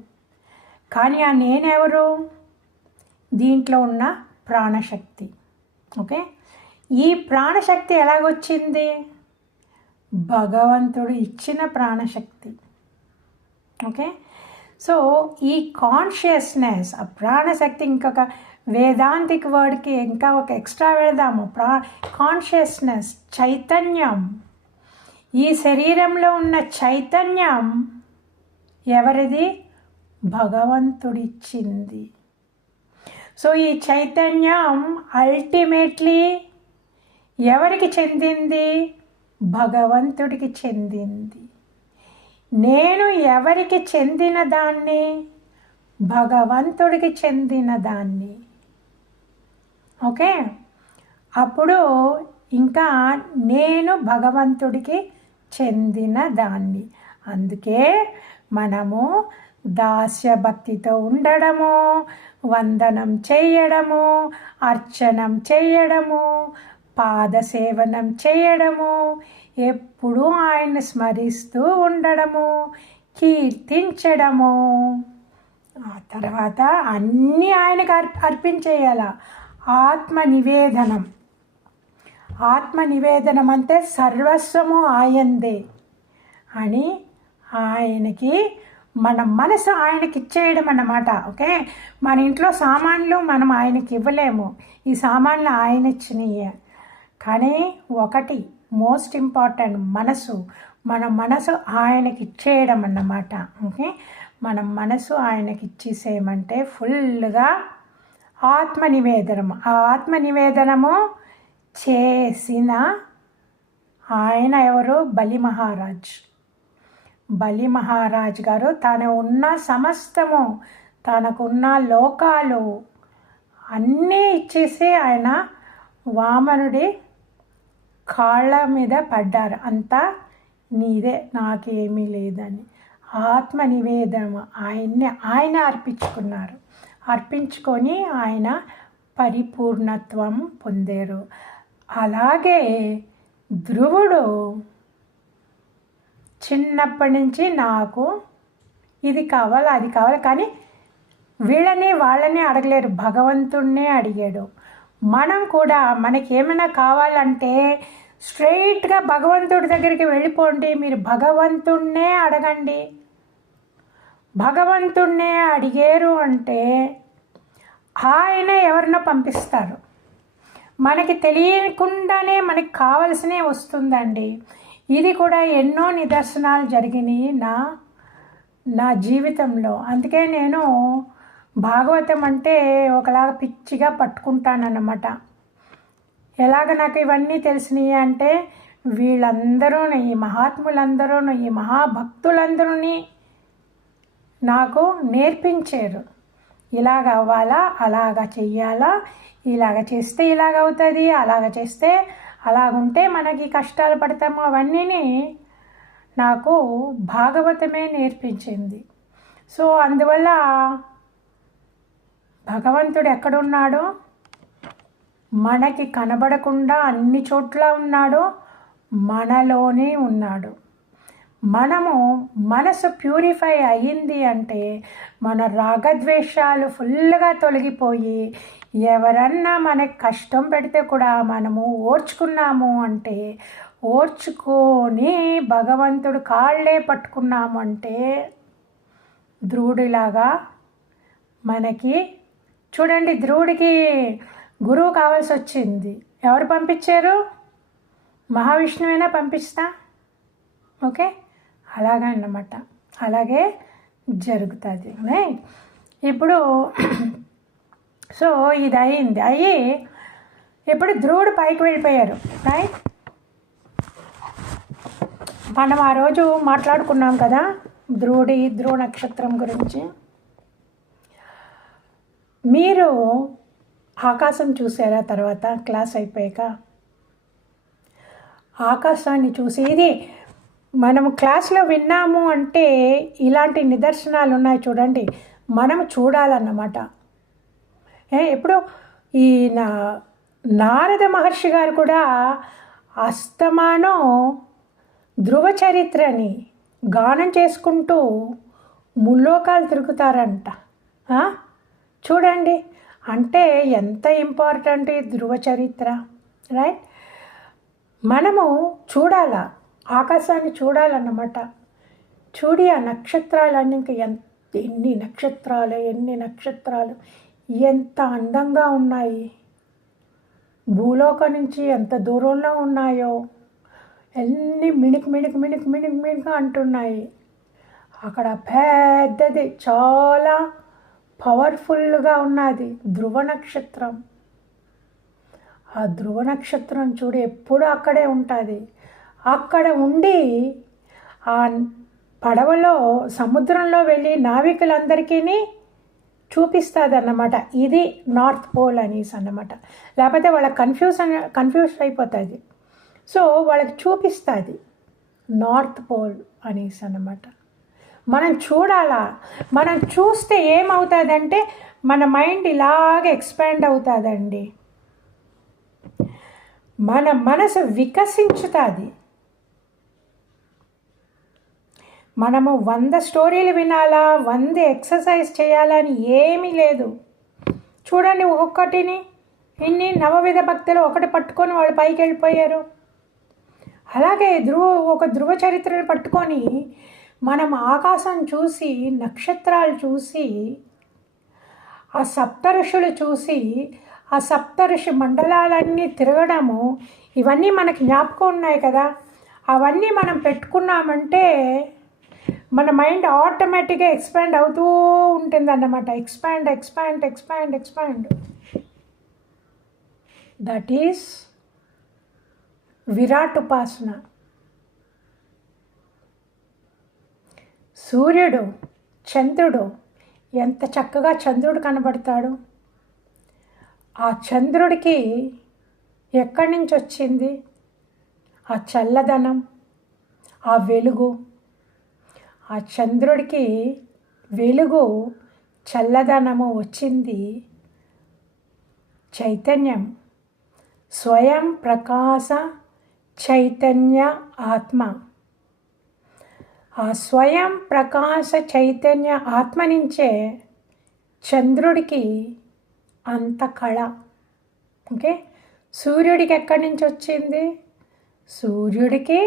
కానీ ఆ నేనెవరు? దీంట్లో ఉన్న ప్రాణశక్తి. ఓకే, ఈ ప్రాణశక్తి ఎలాగొచ్చింది? భగవంతుడు ఇచ్చిన ప్రాణశక్తి. ఓకే, సో ఈ కాన్షియస్నెస్, ఆ ప్రాణశక్తి, ఇంకొక వేదాంతిక్ వర్డ్కి ఇంకా ఒక ఎక్స్ట్రా వెళదాము. కాన్షియస్నెస్, చైతన్యం, ఈ శరీరంలో ఉన్న చైతన్యం ఎవరిది? భగవంతుడిచ్చింది. సో ఈ చైతన్యం అల్టిమేట్లీ ఎవరికి చెందింది? భగవంతుడికి చెందింది. నేను ఎవరికి చెందిన దాన్ని? భగవంతుడికి చెందిన దాన్ని. ఓకే, అప్పుడు ఇంకా నేను భగవంతుడికి చెందిన దాన్ని. అందుకే మనము దాస్య భక్తితో ఉండడము, వందనం చేయడము, అర్చనం చేయడము, పాదసేవనం చేయడము, ఎప్పుడూ ఆయన్ని స్మరిస్తూ ఉండడము, కీర్తించడము, ఆ తర్వాత అన్నీ ఆయనకు అర్పించేయాల. ఆత్మ నివేదనం. ఆత్మ నివేదనం అంటే సర్వస్వము ఆయందే అని ఆయనకి మన మనసు ఆయనకి ఇచ్చేయడం అన్నమాట. ఓకే, మన ఇంట్లో సామాన్లు మనం ఆయనకి ఇవ్వలేము, ఈ సామాన్లు ఆయన ఇచ్చినయే. కానీ ఒకటి మోస్ట్ ఇంపార్టెంట్, మనసు. మన మనసు ఆయనకి ఇచ్చేయడం అన్నమాట. ఓకే, మన మనసు ఆయనకి ఇచ్చేసేయమంటే ఫుల్గా ఆత్మ నివేదనము. ఆ ఆత్మ నివేదనము చేసిన ఆయన ఎవరు? బలి మహారాజ్. బలి మహారాజ్ గారు తన ఉన్న సమస్తము, తనకున్న లోకాలు అన్నీ ఇచ్చేసి ఆయన వామనుడి కాళ్ళ మీద పడ్డారు. అంతా నీదే, నాకేమీ లేదని. ఆత్మ నివేదన ఆయన అర్పించుకున్నారు. అర్పించుకొని ఆయన పరిపూర్ణత్వం పొందారు. అలాగే ధ్రువుడు చిన్నప్పటి నుంచి నాకు ఇది కావాలి, అది కావాలి, కానీ వీళ్ళని వాళ్ళని అడగలేరు, భగవంతుడినే అడిగాడు. మనం కూడా మనకి ఏమైనా కావాలంటే స్ట్రైట్గా భగవంతుడి దగ్గరికి వెళ్ళిపోండి. మీరు భగవంతుడినే అడగండి. భగవంతుడినే అడిగారు అంటే ఆయన ఎవరినో పంపిస్తారు. మనకి తెలియకుండానే మనకి కావలసినవి వస్తుందండి. ఇది కూడా ఎన్నో నిదర్శనాలు జరిగినాయి నా జీవితంలో. అందుకే నేను భాగవతం అంటే ఒకలాగా పిచ్చిగా పట్టుకుంటానన్నమాట. ఎలాగ నాకు ఇవన్నీ తెలిసినాయి అంటే వీళ్ళందరూ, ఈ మహాత్ములందరూ, ఈ మహాభక్తులందరూ నాకు నేర్పించారు. ఇలాగ అవ్వాలా, అలాగ చెయ్యాలా, ఇలాగ చేస్తే ఇలాగ అవుతుంది, అలాగ చేస్తే అలాగుంటే మనకి కష్టాలు పడతాము. అవన్నీ నాకు భాగవతమే నేర్పించింది. సో అందువల్ల భగవంతుడు ఎక్కడున్నాడో, మనకి కనబడకుండా అన్ని చోట్ల ఉన్నాడో, మనలోనే ఉన్నాడు. మనము మనసు ప్యూరిఫై అయ్యింది అంటే మన రాగద్వేషాలు ఫుల్గా తొలగిపోయి ఎవరన్నా మనకి కష్టం పెడితే కూడా మనము ఓర్చుకున్నాము అంటే, ఓర్చుకొని భగవంతుడు కాళ్ళే పట్టుకున్నాము అంటే ధ్రువుడిలాగా మనకి చూడండి, ధ్రువుడికి గురువు కావాల్సి వచ్చింది. ఎవరు పంపించారు? మహావిష్ణువైనా పంపిస్తా. ఓకే, అలాగే అన్నమాట. అలాగే జరుగుతుంది. ఇప్పుడు సో ఇది అయ్యి ఇప్పుడు ధ్రువుడు పైకి వెళ్ళిపోయారు. రైట్, మనం ఆ రోజు మాట్లాడుకున్నాం కదా ధ్రువ నక్షత్రం గురించి. మీరు ఆకాశం చూసారా? తర్వాత క్లాస్ అయిపోయాక ఆకాశాన్ని చూసి, ఇది మనము క్లాస్లో విన్నాము అంటే ఇలాంటి నిదర్శనాలు ఉన్నాయి చూడండి, మనం చూడాలన్నమాట. ఇప్పుడు ఈ నారద మహర్షి గారు కూడా అస్తమానం ధ్రువ చరిత్రని గానం చేసుకుంటూ ముల్లోకాలు తిరుగుతారంట. చూడండి, అంటే ఎంత ఇంపార్టెంట్ ఈ ధ్రువ చరిత్ర. రైట్, మనము చూడాలా, ఆకాశాన్ని చూడాలన్నమాట. చూడి ఆ నక్షత్రాలన్నీ ఇంకా ఎన్ని నక్షత్రాలు ఎంత అందంగా ఉన్నాయి, భూలోకం నుంచి ఎంత దూరంలో ఉన్నాయో, ఎన్ని మిణుకు మిణుకు మిణుకు మిణుకు మిణుకు అంటున్నాయి. అక్కడ పెద్దది చాలా పవర్ఫుల్గా ఉన్నది ధ్రువ నక్షత్రం. ఆ ధ్రువ నక్షత్రం చూడు ఎప్పుడు అక్కడే ఉంటుంది. అక్కడ ఉండి ఆ పడవలో సముద్రంలో వెళ్ళి నావికులందరికీ చూపిస్తుంది అన్నమాట. ఇది నార్త్ పోల్ అనేసి అన్నమాట. లేకపోతే వాళ్ళకి కన్ఫ్యూజ్ అయిపోతుంది. సో వాళ్ళకి చూపిస్తుంది నార్త్ పోల్ అనేసి అన్నమాట. మనం చూడాలా. మనం చూస్తే ఏమవుతుందంటే మన మైండ్ ఇలాగే ఎక్స్పాండ్ అవుతుందండి. మన మనసు వికసించుతుంది. మనము 100 స్టోరీలు వినాలా, 100 ఎక్సర్సైజ్ చేయాలని ఏమీ లేదు. చూడండి ఒక్కొక్కటిని ఇన్ని నవవిధ భక్తులు ఒకటి పట్టుకొని వాళ్ళు పైకి వెళ్ళిపోయారు. అలాగే ఒక ధ్రువ చరిత్రను పట్టుకొని మనం ఆకాశం చూసి, నక్షత్రాలు చూసి, ఆ సప్తఋషులు చూసి, ఆ సప్తఋషి మండలాలన్నీ తిరగడము, ఇవన్నీ మనకి జ్ఞాపకం ఉన్నాయి కదా. అవన్నీ మనం పెట్టుకున్నామంటే మన మైండ్ ఆటోమేటిక్గా ఎక్స్పాండ్ అవుతూ ఉంటుంది అన్నమాట. Expand expand expand expand. That is Virat ఉపాసన. సూర్యుడు, చంద్రుడు, ఎంత చక్కగా చంద్రుడు కనబడతాడు. ఆ చంద్రుడికి ఎక్కడి నుంచి వచ్చింది ఆ చల్లదనం, ఆ వెలుగు? ఆ చంద్రుడికి వెలుగు, చల్లదనము వచ్చింది చైతన్యం, స్వయం ప్రకాశ చైతన్య ఆత్మ. ఆ స్వయం ప్రకాశ చైతన్య ఆత్మ నుంచే చంద్రుడికి అంత కళ. ఓకే, సూర్యుడికి ఎక్కడి నుంచి వచ్చింది? సూర్యుడికి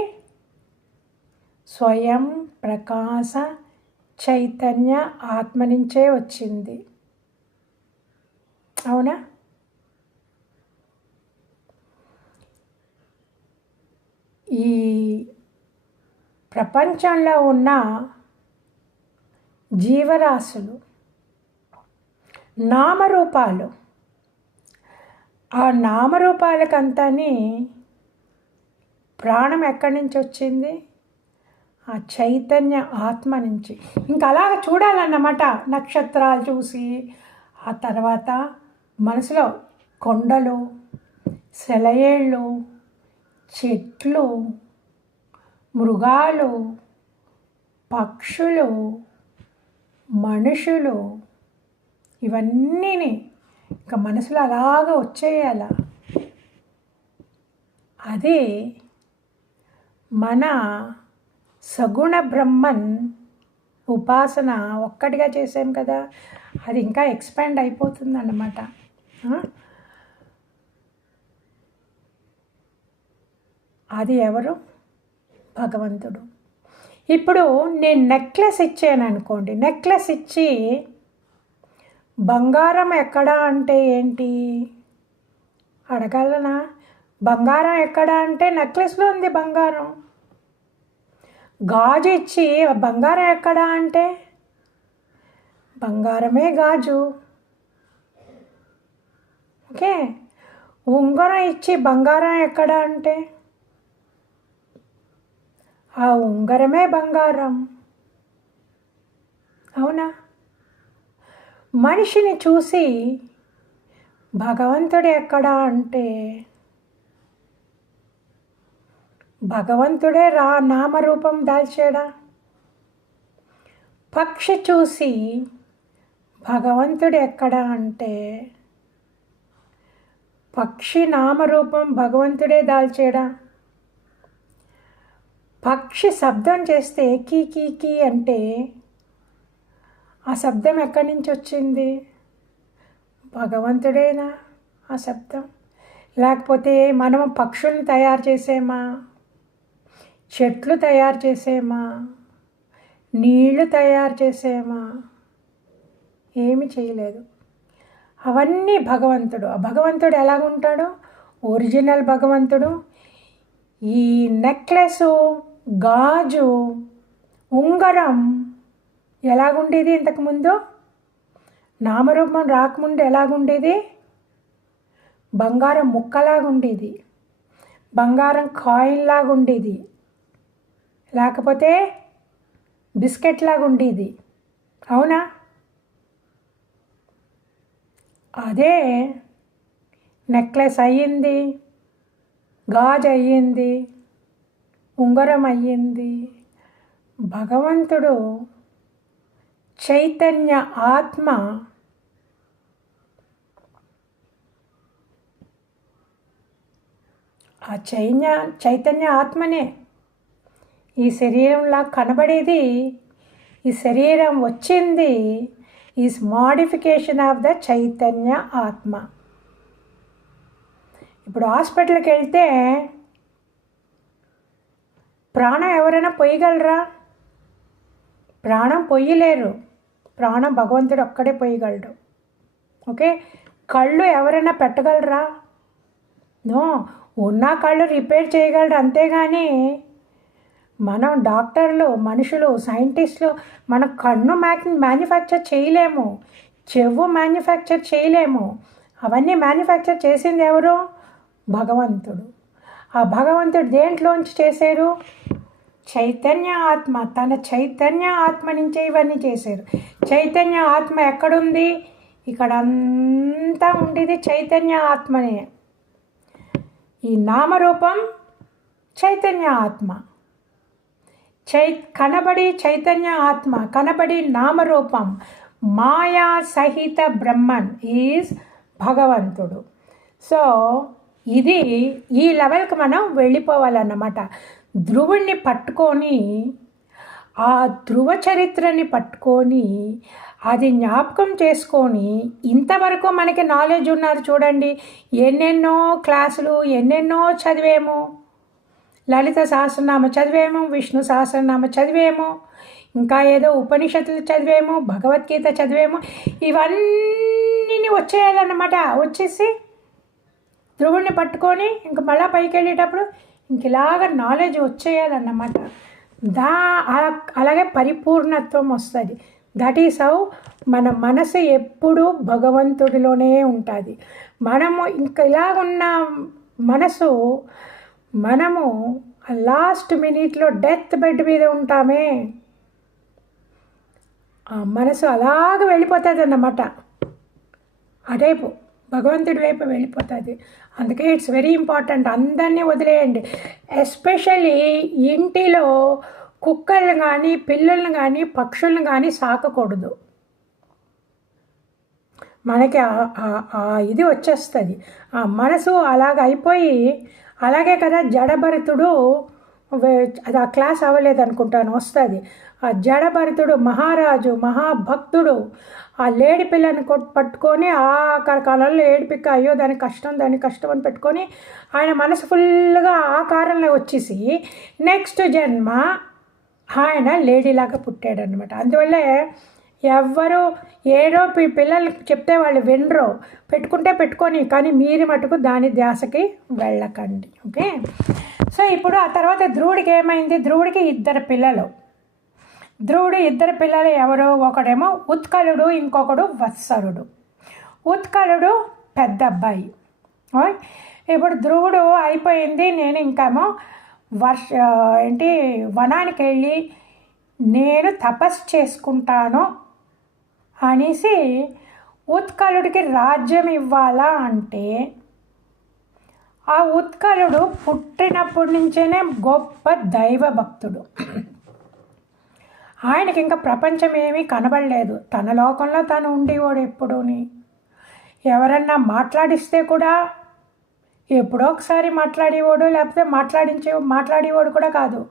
స్వయం ప్రకాశ చైతన్య ఆత్మ నుంచే వచ్చింది. అవునా? ఈ ప్రపంచంలో ఉన్న జీవరాశులు, నామరూపాలు, ఆ నామరూపాలకంతని ప్రాణం ఎక్కడి నుంచి వచ్చింది? ఆ చైతన్య ఆత్మ నుంచి. ఇంకా అలాగ చూడాలన్నమాట. నక్షత్రాలు చూసి, ఆ తర్వాత మనసులో కొండలు, సెలయేళ్ళు, చెట్లు, మృగాలు, పక్షులు, మనుషులు, ఇవన్నీ ఇంకా మనసులో అలాగ వచ్చేయాల. అది మన సగుణ బ్రహ్మన్ ఉపాసన ఒక్కటిగా చేసాం కదా, అది ఇంకా ఎక్స్పాండ్ అయిపోతుంది అన్నమాట. అది ఎవరు? భగవంతుడు. ఇప్పుడు నేను నెక్లెస్ ఇచ్చాను అనుకోండి, నెక్లెస్ ఇచ్చి బంగారం ఎక్కడా అంటే ఏంటి అడగలనా? బంగారం ఎక్కడా అంటే నెక్లెస్లో ఉంది బంగారం. గాజు ఇచ్చి బంగారం ఎక్కడా అంటే బంగారమే గాజు. ఓకే, ఉంగరం ఇచ్చి బంగారం ఎక్కడా అంటే ఆ ఉంగరమే బంగారం. అవునా? మనిషిని చూసి భగవంతుడు ఎక్కడా అంటే భగవంతుడే నామరూపం దాల్చాడా? పక్షి చూసి భగవంతుడు ఎక్కడా అంటే పక్షి నామరూపం భగవంతుడే దాల్చాడా? పక్షి శబ్దం చేస్తే కీ కీ కీ అంటే ఆ శబ్దం ఎక్కడి నుంచి వచ్చింది? భగవంతుడేనా ఆ శబ్దం? లేకపోతే మనము పక్షుల్ని తయారు చేసేమా? చెట్లు తయారు చేసేమా? నీళ్లు తయారు చేసేమా? ఏమి చేయలేదు. అవన్నీ భగవంతుడు. ఆ భగవంతుడు ఎలాగుంటాడో, ఒరిజినల్ భగవంతుడు ఈ నెక్లెసు, గాజు, ఉంగరం ఎలాగుండేది ఇంతకుముందు? నామరూపం రాకముందు ఎలాగుండేది? బంగారం ముక్కలాగుండేది, బంగారం కాయిన్ లాగా ఉండేది, లేకపోతే బిస్కెట్ లాగా ఉండేది. అవునా? అదే నెక్లెస్ అయ్యింది, గాజు అయ్యింది, ఉంగరం అయ్యింది. భగవంతుడు చైతన్య ఆత్మ ఆ చైతన్య ఆత్మనే ఈ శరీరంలా కనబడేది. ఈ శరీరం వచ్చింది is modification of the Chaitanya ఆత్మ. ఇప్పుడు హాస్పిటల్కి వెళ్తే ప్రాణం ఎవరైనా పొయ్యగలరా? ప్రాణం పొయ్యలేరు. ప్రాణం భగవంతుడు ఒక్కడే పొయ్యగలడు. ఓకే. కళ్ళు ఎవరైనా పెట్టగలరా? నో. ఉన్న కళ్ళు రిపేర్ చేయగలరు, అంతేగాని మనం డాక్టర్లు, మనుషులు, సైంటిస్టులు మన కన్ను మ్యానుఫ్యాక్చర్ చేయలేము, చెవు మ్యానుఫ్యాక్చర్ చేయలేము. అవన్నీ మ్యానుఫ్యాక్చర్ చేసింది ఎవరు? భగవంతుడు. ఆ భగవంతుడు దేంట్లోంచి చేశారు? చైతన్య ఆత్మ. తన చైతన్య ఆత్మ నుంచే ఇవన్నీ చేశారు. చైతన్య ఆత్మ ఎక్కడుంది? ఇక్కడంతా ఉండేది చైతన్య ఆత్మనే. ఈ నామరూపం చైతన్య ఆత్మ. కనబడి చైతన్య ఆత్మ, కనబడి నామరూపం. మాయా సహిత బ్రహ్మన్ ఈజ్ భగవంతుడు. సో ఇది ఈ లెవెల్కి మనం వెళ్ళిపోవాలన్నమాట. ధ్రువుణ్ణి పట్టుకొని, ఆ ధ్రువ చరిత్రని పట్టుకొని, అది జ్ఞాపకం చేసుకొని, ఇంతవరకు మనకి నాలెడ్జ్ ఉన్నారు చూడండి. ఎన్నెన్నో క్లాసులు, ఎన్నెన్నో చదివేము. లలిత సహస్రనామ చదివేము, విష్ణు సహస్రనామ చదివేము, ఇంకా ఏదో ఉపనిషత్తులు చదివేము, భగవద్గీత చదివేము. ఇవన్నీ వచ్చేయాలన్నమాట. వచ్చేసి ధ్రువుణ్ణి పట్టుకొని ఇంక మళ్ళా పైకి వెళ్ళేటప్పుడు ఇంక ఇలాగ నాలెడ్జ్ వచ్చేయాలన్నమాట. అలాగే పరిపూర్ణత్వం వస్తుంది. దట్ ఈస్ హౌ మన మనసు ఎప్పుడూ భగవంతుడిలోనే ఉంటుంది. మనము ఇంకా ఇలాగున్న మనసు, మనము లాస్ట్ మినిట్లో డెత్ బెడ్ మీద ఉంటామే, ఆ మనసు అలాగ వెళ్ళిపోతుంది అన్నమాట. అటైపు భగవంతుడి వైపు వెళ్ళిపోతుంది. అందుకే ఇట్స్ వెరీ ఇంపార్టెంట్. అందరినీ వదిలేయండి. ఎస్పెషల్లీ ఇంటిలో కుక్కలను కానీ, పిల్లలను కానీ, పక్షులను కానీ సాకకూడదు. మనకి ఇది వచ్చేస్తుంది. ఆ మనసు అలాగ అయిపోయి, అలాగే కదా జడభరతుడు, అది ఆ క్లాస్ అవ్వలేదు అనుకుంటాను, వస్తుంది. ఆ జడభరతుడు మహారాజు, మహాభక్తుడు, ఆ లేడి పిల్లని పట్టుకొని ఆఖరి కాలంలో ఏడిపిక్క, అయ్యో దానికి కష్టం అని పెట్టుకొని ఆయన మనసు ఫుల్గా ఆకారంలో వచ్చేసి నెక్స్ట్ జన్మ ఆయన లేడీలాగా పుట్టాడనమాట. అందువల్లే ఎవ్వరు ఏదో పిల్లలకి చెప్తే వాళ్ళు వినరు. పెట్టుకుంటే పెట్టుకొని, కానీ మీరు మటుకు దాని ధ్యాసకి వెళ్ళకండి. ఓకే. సో ఇప్పుడు ఆ తర్వాత ధ్రువుడికి ఏమైంది? ధ్రువుడికి ఇద్దరు పిల్లలు. ఇద్దరు పిల్లలు ఎవరు? ఒకడేమో ఉత్కలుడు, ఇంకొకడు వత్సరుడు. ఉత్కలుడు పెద్ద అబ్బాయి. ఇప్పుడు ధ్రువుడు అయిపోయింది, నేను ఇంకేమో వనానికి వెళ్ళి నేను తపస్సు చేసుకుంటాను అనేసి ఉత్కలుడికి రాజ్యం ఇవ్వాలా అంటే, ఆ ఉత్కలుడు పుట్టినప్పటి నుంచేనే గొప్ప దైవ భక్తుడు. ఆయనకి ఇంకా ప్రపంచం ఏమీ కనబడలేదు. తన లోకంలో తను ఉండేవాడు ఎప్పుడూని. ఎవరన్నా మాట్లాడిస్తే కూడా ఎప్పుడో ఒకసారి మాట్లాడేవాడు, లేకపోతే మాట్లాడేవాడు కూడా కాదు.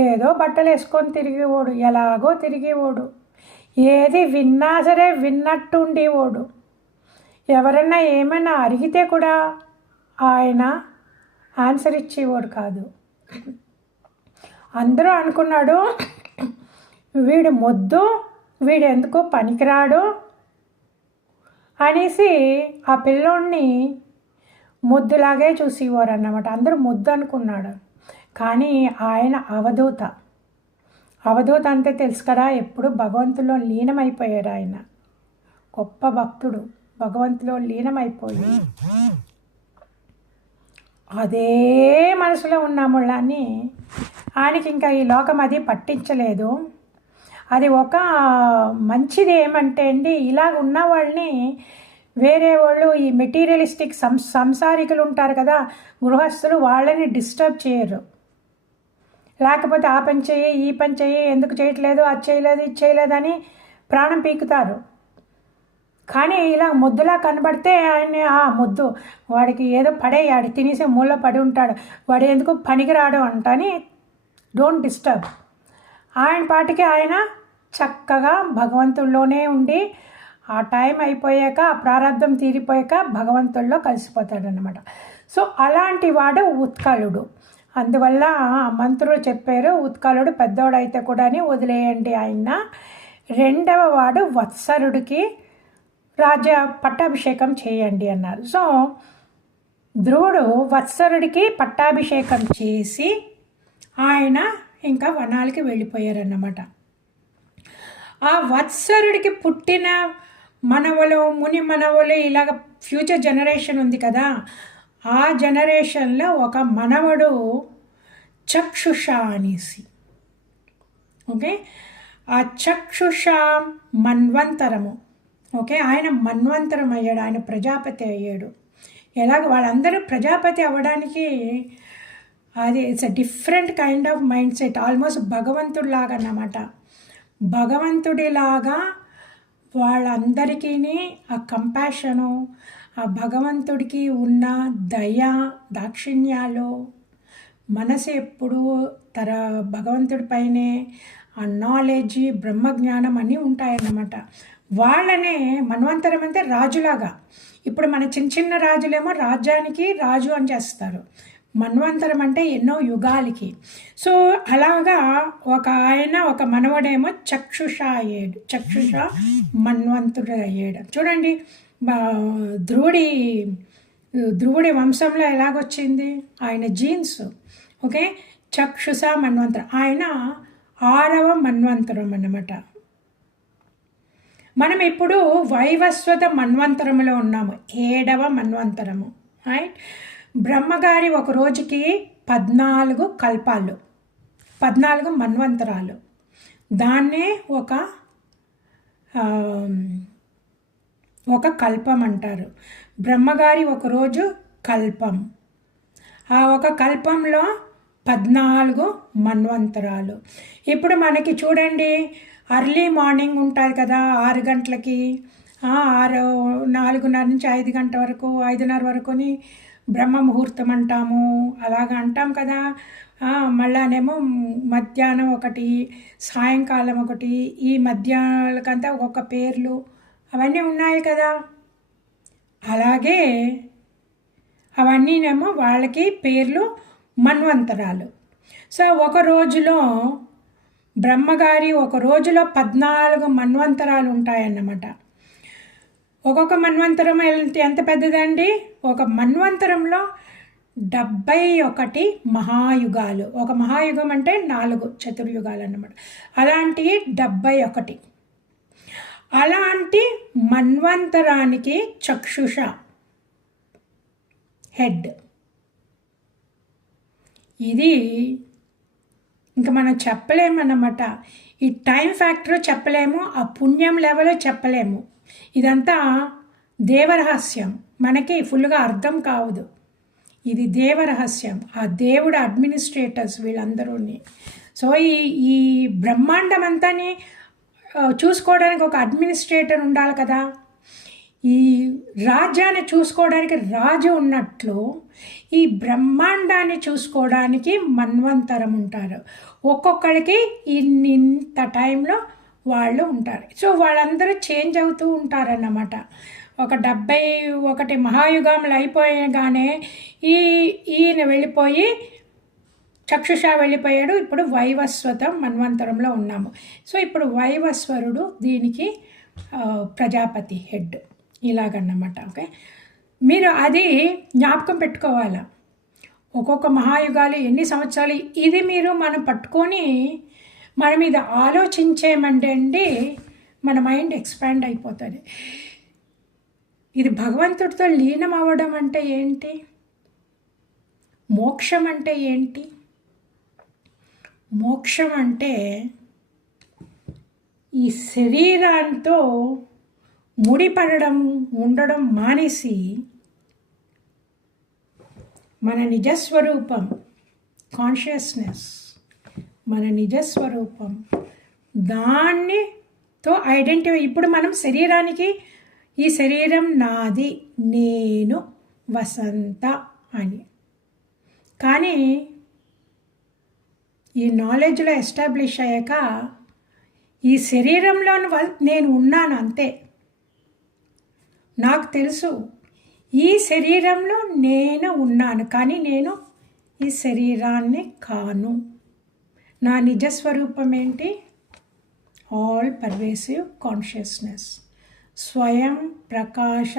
ఏదో బట్టలు వేసుకొని తిరిగేవాడు, ఎలాగో తిరిగేవాడు. ఏది విన్నా సరే విన్నట్టు ఉండేవాడు. ఎవరన్నా ఏమైనా అడిగితే కూడా ఆయన ఆన్సర్ ఇచ్చేవాడు కాదు. అందరూ అనుకున్నాడు వీడు మొద్దు, వీడు ఎందుకు పనికిరాడు అనేసి ఆ పిల్లోడిని ముద్దులాగే చూసేవారు అన్నమాట. అందరూ ముద్దు అనుకున్నాడు. కానీ ఆయన అవధూత. అవధూత అంటే తెలుసు కదా, ఎప్పుడు భగవంతులో లీనమైపోయాడు ఆయన. గొప్ప భక్తుడు, భగవంతులో లీనమైపోయి అదే మనసులో ఉన్నాముళ్ళని ఆయనకి ఇంకా ఈ లోకం అది పట్టించలేదు. అది ఒక మంచిది ఏమంటే అండి, ఇలాగ ఉన్న వాళ్ళని వేరే వాళ్ళు ఈ మెటీరియలిస్టిక్ సంసారికులు ఉంటారు కదా, గృహస్థులు, వాళ్ళని డిస్టర్బ్ చేయరు. లేకపోతే ఆ పని చేయి, ఈ పని చేయి, ఎందుకు చేయట్లేదు, అది చేయలేదు, ఇది చేయలేదని ప్రాణం పీకుతారు. కానీ ఇలా ముద్దులా కనబడితే ఆయన ఆ ముద్దు వాడికి ఏదో పడేయాడు, తినేసి మూల పడి ఉంటాడు, వాడు ఎందుకు పనికిరాడు అంటని డోంట్ డిస్టర్బ్. ఆయన పాటికి ఆయన చక్కగా భగవంతుల్లోనే ఉండి ఆ టైం అయిపోయాక, ఆ ప్రారంధం తీరిపోయాక భగవంతుల్లో కలిసిపోతాడనమాట. సో అలాంటి వాడు ఉత్కలుడు. అందువల్ల మంత్రులు చెప్పారు, ఉత్కలుడు పెద్దోడైతే కూడా వదిలేయండి ఆయన. రెండవ వాడు వత్సరుడికి రాజ్య పట్టాభిషేకం చేయండి అన్నారు. సో ధ్రువుడు వత్సరుడికి పట్టాభిషేకం చేసి ఆయన ఇంకా వనాలకి వెళ్ళిపోయారన్నమాట. ఆ వత్సరుడికి పుట్టిన మనవలు, ముని మనవలు, ఇలాగ ఫ్యూచర్ జనరేషన్ ఉంది కదా, ఆ జనరేషన్లో ఒక మనవడు చక్షుష అనేసి. ఓకే, ఆ చక్షుష మన్వంతరము. ఓకే, ఆయన మన్వంతరం అయ్యాడు, ఆయన ప్రజాపతి అయ్యాడు. ఎలాగ వాళ్ళందరూ ప్రజాపతి అవ్వడానికి అది it's a different kind of mindset, almost భగవంతుడిలాగా అన్నమాట. భగవంతుడిలాగా వాళ్ళందరికీ ఆ కంపాషను, ఆ భగవంతుడికి ఉన్న దయ, దాక్షిణ్యాలు, మనసు ఎప్పుడు భగవంతుడిపైనే ఆ నాలెడ్జ్, బ్రహ్మజ్ఞానం అన్నీ ఉంటాయన్నమాట. వాళ్ళనే మన్వంతరం అంటే రాజులాగా. ఇప్పుడు మన చిన్న చిన్న రాజులేమో రాజ్యానికి రాజు అని చేస్తారు, మన్వంతరం అంటే ఎన్నో యుగాలకి. సో అలాగా ఒక మనవడేమో చక్షుష అయ్యాడు, చక్షుష మన్వంతుడు అయ్యాడు. చూడండి ధ్రువుడి వంశంలో ఎలాగొచ్చింది ఆయన జీన్స్. ఓకే, చక్షుష మన్వంతరం, ఆయన 6వ మన్వంతరం అన్నమాట. మనం ఇప్పుడు వైవస్వత మన్వంతరంలో ఉన్నాము, 7వ మన్వంతరము. రైట్, బ్రహ్మగారి ఒక రోజుకి 14 కల్పాలు, 14 మన్వంతరాలు. దాన్నే ఒక కల్పం అంటారు. బ్రహ్మగారి ఒకరోజు కల్పం. ఆ ఒక కల్పంలో 14 మన్వంతరాలు. ఇప్పుడు మనకి చూడండి, అర్లీ మార్నింగ్ ఉంటుంది కదా, 6 గంటలకి, 4:30 నుంచి 5 గంటల వరకు, 5:30 వరకుని బ్రహ్మ ముహూర్తం అంటాము, అలాగ అంటాం కదా. మళ్ళానేమో మధ్యాహ్నం ఒకటి, సాయంకాలం ఒకటి, ఈ మధ్యాహ్నాలకంతా ఒక్కొక్క పేర్లు అవన్నీ ఉన్నాయి కదా. అలాగే అవన్నీనేమో వాళ్ళకి పేర్లు మన్వంతరాలు. సో ఒక రోజులో బ్రహ్మగారి ఒక రోజులో 14 మన్వంతరాలు ఉంటాయన్నమాట. ఒక్కొక్క మన్వంతరం ఎంత పెద్దదండి, ఒక మన్వంతరంలో 71 మహాయుగాలు. ఒక మహాయుగం అంటే 4 చతుర్యుగాలు అన్నమాట. అలాంటి 71. అలాంటి మన్వంతరానికి చక్షుష హెడ్. ఇది ఇంకా మనం చెప్పలేమన్నమాట. ఈ టైం ఫ్యాక్టర్ చెప్పలేము, ఆ పుణ్యం లెవెల్ చెప్పలేము. ఇదంతా దేవరహస్యం, మనకి ఫుల్గా అర్థం కావదు. ఇది దేవరహస్యం, ఆ దేవుడు అడ్మినిస్ట్రేటర్స్ వీళ్ళందరూని. సో ఈ బ్రహ్మాండం అంతాని చూసుకోవడానికి ఒక అడ్మినిస్ట్రేటర్ ఉండాలి కదా. ఈ రాజ్యాన్ని చూసుకోవడానికి రాజు ఉన్నట్లు ఈ బ్రహ్మాండాన్ని చూసుకోవడానికి మన్వంతరం ఉంటారు. ఒక్కొక్కరికి ఇంత టైంలో వాళ్ళు ఉంటారు. సో వాళ్ళందరూ చేంజ్ అవుతూ ఉంటారన్నమాట. ఒక 71 మహాయుగములు అయిపోయగానే ఈయన వెళ్ళిపోయి చక్షుష వెళ్ళిపోయాడు. ఇప్పుడు వైవస్వతం మన్వంతరంలో ఉన్నాము. సో ఇప్పుడు వైవస్వరుడు దీనికి ప్రజాపతి హెడ్, ఇలాగన్నమాట. ఓకే, మీరు అది జ్ఞాపకం పెట్టుకోవాలా. ఒక్కొక్క మహాయుగాలు ఎన్ని సంవత్సరాలు, ఇది మనం పట్టుకొని మన మీద ఆలోచించేమంటే అండి మన మైండ్ ఎక్స్పాండ్ అయిపోతుంది. ఇది భగవంతుడితో లీనం అవ్వడం అంటే ఏంటి? మోక్షం అంటే ఏంటి? మోక్షం అంటే ఈ శరీరంతో ముడిపడడం ఉండడం మానేసి మన నిజస్వరూపం కాన్షియస్నెస్, మన నిజస్వరూపం దాన్నితో ఐడెంటిఫై. ఇప్పుడు మనం శరీరానికి ఈ శరీరం నాది, నేను వసంత అని, కానీ ఈ నాలెడ్జ్లో ఎస్టాబ్లిష్ అయ్యాక ఈ శరీరంలో నేను ఉన్నాను అంతే. నాకు తెలుసు ఈ శరీరంలో నేను ఉన్నాను, కానీ నేను ఈ శరీరాన్ని కాను. నా నిజస్వరూపం ఏంటి? ఆల్ పర్వేసివ్ కాన్షియస్నెస్, స్వయం ప్రకాశ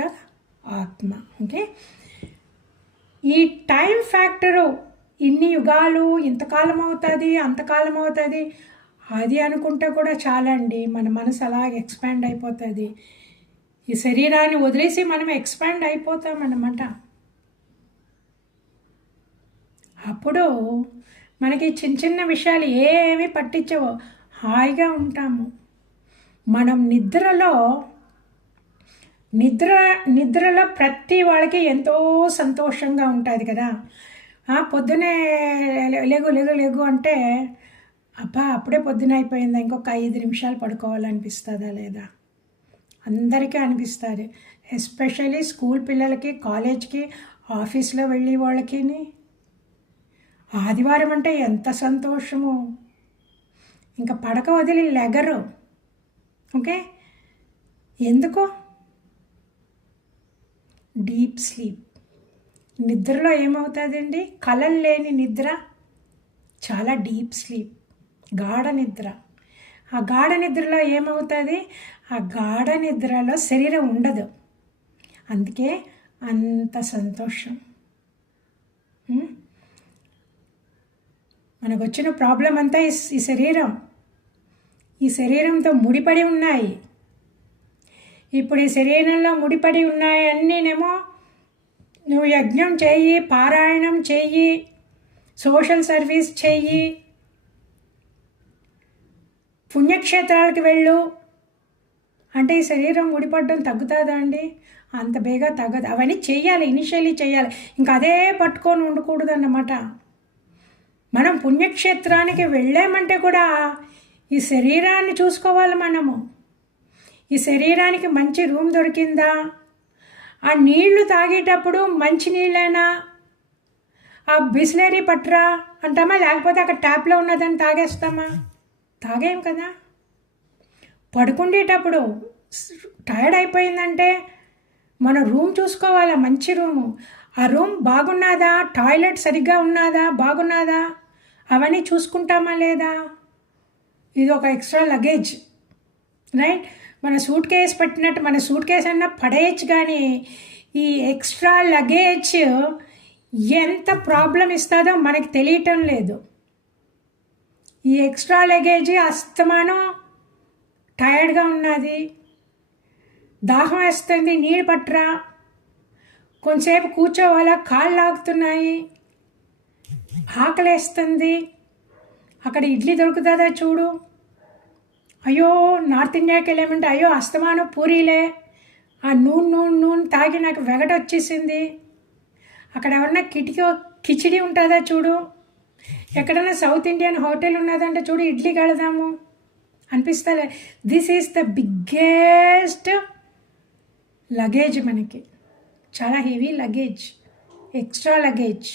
ఆత్మ. ఓకే, ఈ టైం ఫ్యాక్టరు ఇన్ని యుగాలు, ఇంతకాలం అవుతుంది, అంతకాలం అవుతుంది అది అనుకుంటే కూడా చాలండి, మన మనసు అలాగే ఎక్స్పాండ్ అయిపోతుంది. ఈ శరీరాన్ని వదిలేసి మనం ఎక్స్పాండ్ అయిపోతామన్నమాట. అప్పుడు మనకి చిన్న చిన్న విషయాలు ఏమీ పట్టించవో, హాయిగా ఉంటాము. మనం నిద్రలో ప్రతి వాళ్ళకి ఎంతో సంతోషంగా ఉంటుంది కదా. పొద్దునే లేగు లేగు లేగు అంటే అబ్బా అప్పుడే పొద్దున అయిపోయిందా, ఇంకొక 5 నిమిషాలు పడుకోవాలనిపిస్తుందా లేదా? అందరికీ అనిపిస్తుంది. ఎస్పెషల్లీ స్కూల్ పిల్లలకి, కాలేజ్కి, ఆఫీస్లో వెళ్ళే వాళ్ళకి ఆదివారం అంటే ఎంత సంతోషము. ఇంకా పడక వదిలి లెగరు. ఓకే, ఎందుకు? Deep sleep. నిద్రలో ఏమవుతుందండి? కలలు లేని నిద్ర చాలా డీప్ స్లీప్, గాఢ నిద్ర. ఆ గాఢ నిద్రలో ఏమవుతుంది? ఆ గాఢ నిద్రలో శరీరం ఉండదు, అందుకే అంత సంతోషం. మనకు వచ్చిన ప్రాబ్లం అంతా ఈ శరీరంతో ముడిపడి ఉన్నాయి. ఇప్పుడు ఈ శరీరంలో ముడిపడి ఉన్నాయి అన్నీనేమో నువ్వు యజ్ఞం చెయ్యి, పారాయణం చెయ్యి, సోషల్ సర్వీస్ చెయ్యి, పుణ్యక్షేత్రాలకు వెళ్ళు అంటే ఈ శరీరం ముడిపడడం తగ్గుతుందా అండి? అంత బేగా తగ్గదు. అవన్నీ చెయ్యాలి, ఇనిషియల్లీ చెయ్యాలి. ఇంకా అదే పట్టుకొని ఉండకూడదు అన్నమాట. మనం పుణ్యక్షేత్రానికి వెళ్ళామంటే కూడా ఈ శరీరాన్ని చూసుకోవాలి మనము. ఈ శరీరానికి మంచి రూమ్ దొరికిందా, ఆ నీళ్లు తాగేటప్పుడు మంచి నీళ్ళైనా, ఆ బిస్లరీ పట్టరా అంటామా, లేకపోతే అక్కడ ట్యాప్లో ఉన్నదని తాగేస్తామా? తాగేం కదా. పడుకుండేటప్పుడు టైర్డ్ అయిపోయిందంటే మన రూమ్ చూసుకోవాలా, మంచి రూము. ఆ రూమ్ బాగున్నదా, టాయిలెట్ సరిగ్గా ఉన్నదా, బాగున్నదా, అవన్నీ చూసుకుంటామా లేదా? ఇది ఒక ఎక్స్ట్రా లగేజ్, రైట్? మన సూట్ కేస్ పెట్టినట్టు మన సూట్ కేస్ అన్నా పడేయచ్చు, కానీ ఈ ఎక్స్ట్రా లగేజ్ ఎంత ప్రాబ్లం ఇస్తుందో మనకి తెలియటం లేదు. ఈ ఎక్స్ట్రా లగేజ్ అస్తమానం టైర్డ్గా ఉన్నది, దాహం వేస్తుంది, నీళ్ళు పట్టరా, కొంతసేపు కూర్చోవాలా, కాళ్ళు లాగుతున్నాయి, ఆకలేస్తుంది, అక్కడ ఇడ్లీ దొరుకుతుందా చూడు, అయ్యో నార్త్ ఇండియాకి వెళ్ళామంటే అయ్యో అస్తమానం పూరీలే, ఆ నూనె తాగి నాకు వెగట వచ్చేసింది, అక్కడ ఎవరన్నా కిచిడి ఉంటుందా చూడు, ఎక్కడైనా సౌత్ ఇండియన్ హోటల్ ఉన్నదంటే చూడు ఇడ్లీ కడదాము అనిపిస్తుంది. This is the biggest luggage మనకి, చాలా heavy luggage, extra luggage,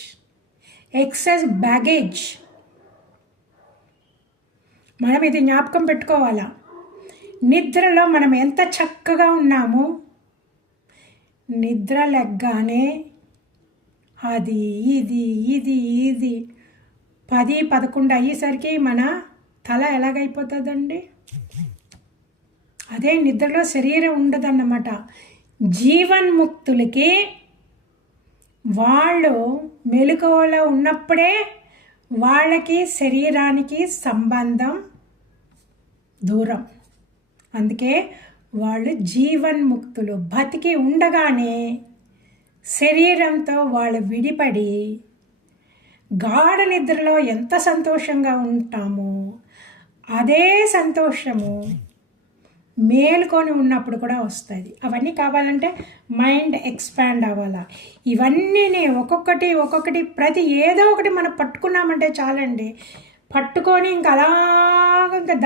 excess baggage. మనం ఇది జ్ఞాపకం పెట్టుకోవాలా. నిద్రలో మనం ఎంత చక్కగా ఉన్నామో నిద్ర లెగ్గానే అది ఇది 10-11 అయ్యేసరికి మన తల ఎలాగైపోతుందండి? అదే నిద్రలో శరీరం ఉండదన్నమాట. జీవన్ముక్తులకి వాళ్ళు మెలకువలో ఉన్నప్పుడే వాళ్ళకి శరీరానికి సంబంధం దూరం. అందుకే వాళ్ళు జీవన్ముక్తులు. బతికి ఉండగానే శరీరంతో వాళ్ళు విడిపడి గాఢ నిద్రలో ఎంత సంతోషంగా ఉంటామో అదే సంతోషము మేలుకొని ఉన్నప్పుడు కూడా వస్తుంది. అవన్నీ కావాలంటే మైండ్ ఎక్స్పాండ్ అవ్వాలా. ఇవన్నీ ఒక్కొక్కటి ప్రతి ఏదో ఒకటి మనం పట్టుకున్నామంటే చాలండి. పట్టుకొని ఇంకా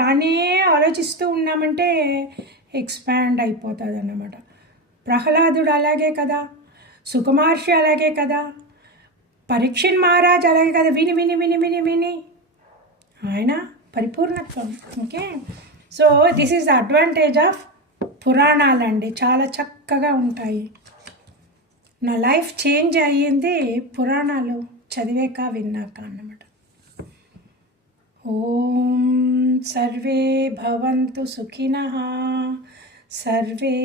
దాన్నే ఆలోచిస్తూ ఉన్నామంటే ఎక్స్పాండ్ అయిపోతుంది అన్నమాట. ప్రహ్లాదుడు అలాగే కదా, సుకుమార్షి అలాగే కదా, పరీక్షిత్ మహారాజ్ అలాగే కదా. విని విని విని విని విని ఆయన పరిపూర్ణత్వం. Okay, so this is the advantage of పురాణాలండి. చాలా చక్కగా ఉంటాయి. నా లైఫ్ చేంజ్ అయ్యింది పురాణాలు చదివాక విన్నాక అన్నమాట. ఓం సర్వే భవంతు సుఖినః, సర్వే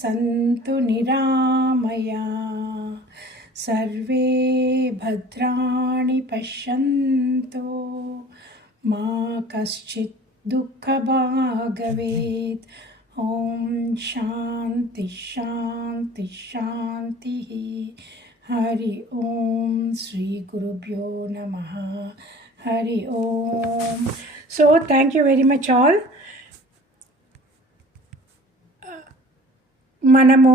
సంతు నిరామయా, సర్వే భద్రాణి పశ్యంతు, మా కశ్చిత్ దుఃఖభాగ్ భవేత్. ఓం శాంతి శాంతి శాంతి. హరి ఓం. శ్రీ గురుభ్యో నమః. హరి ఓం. So thank you very much all. మనము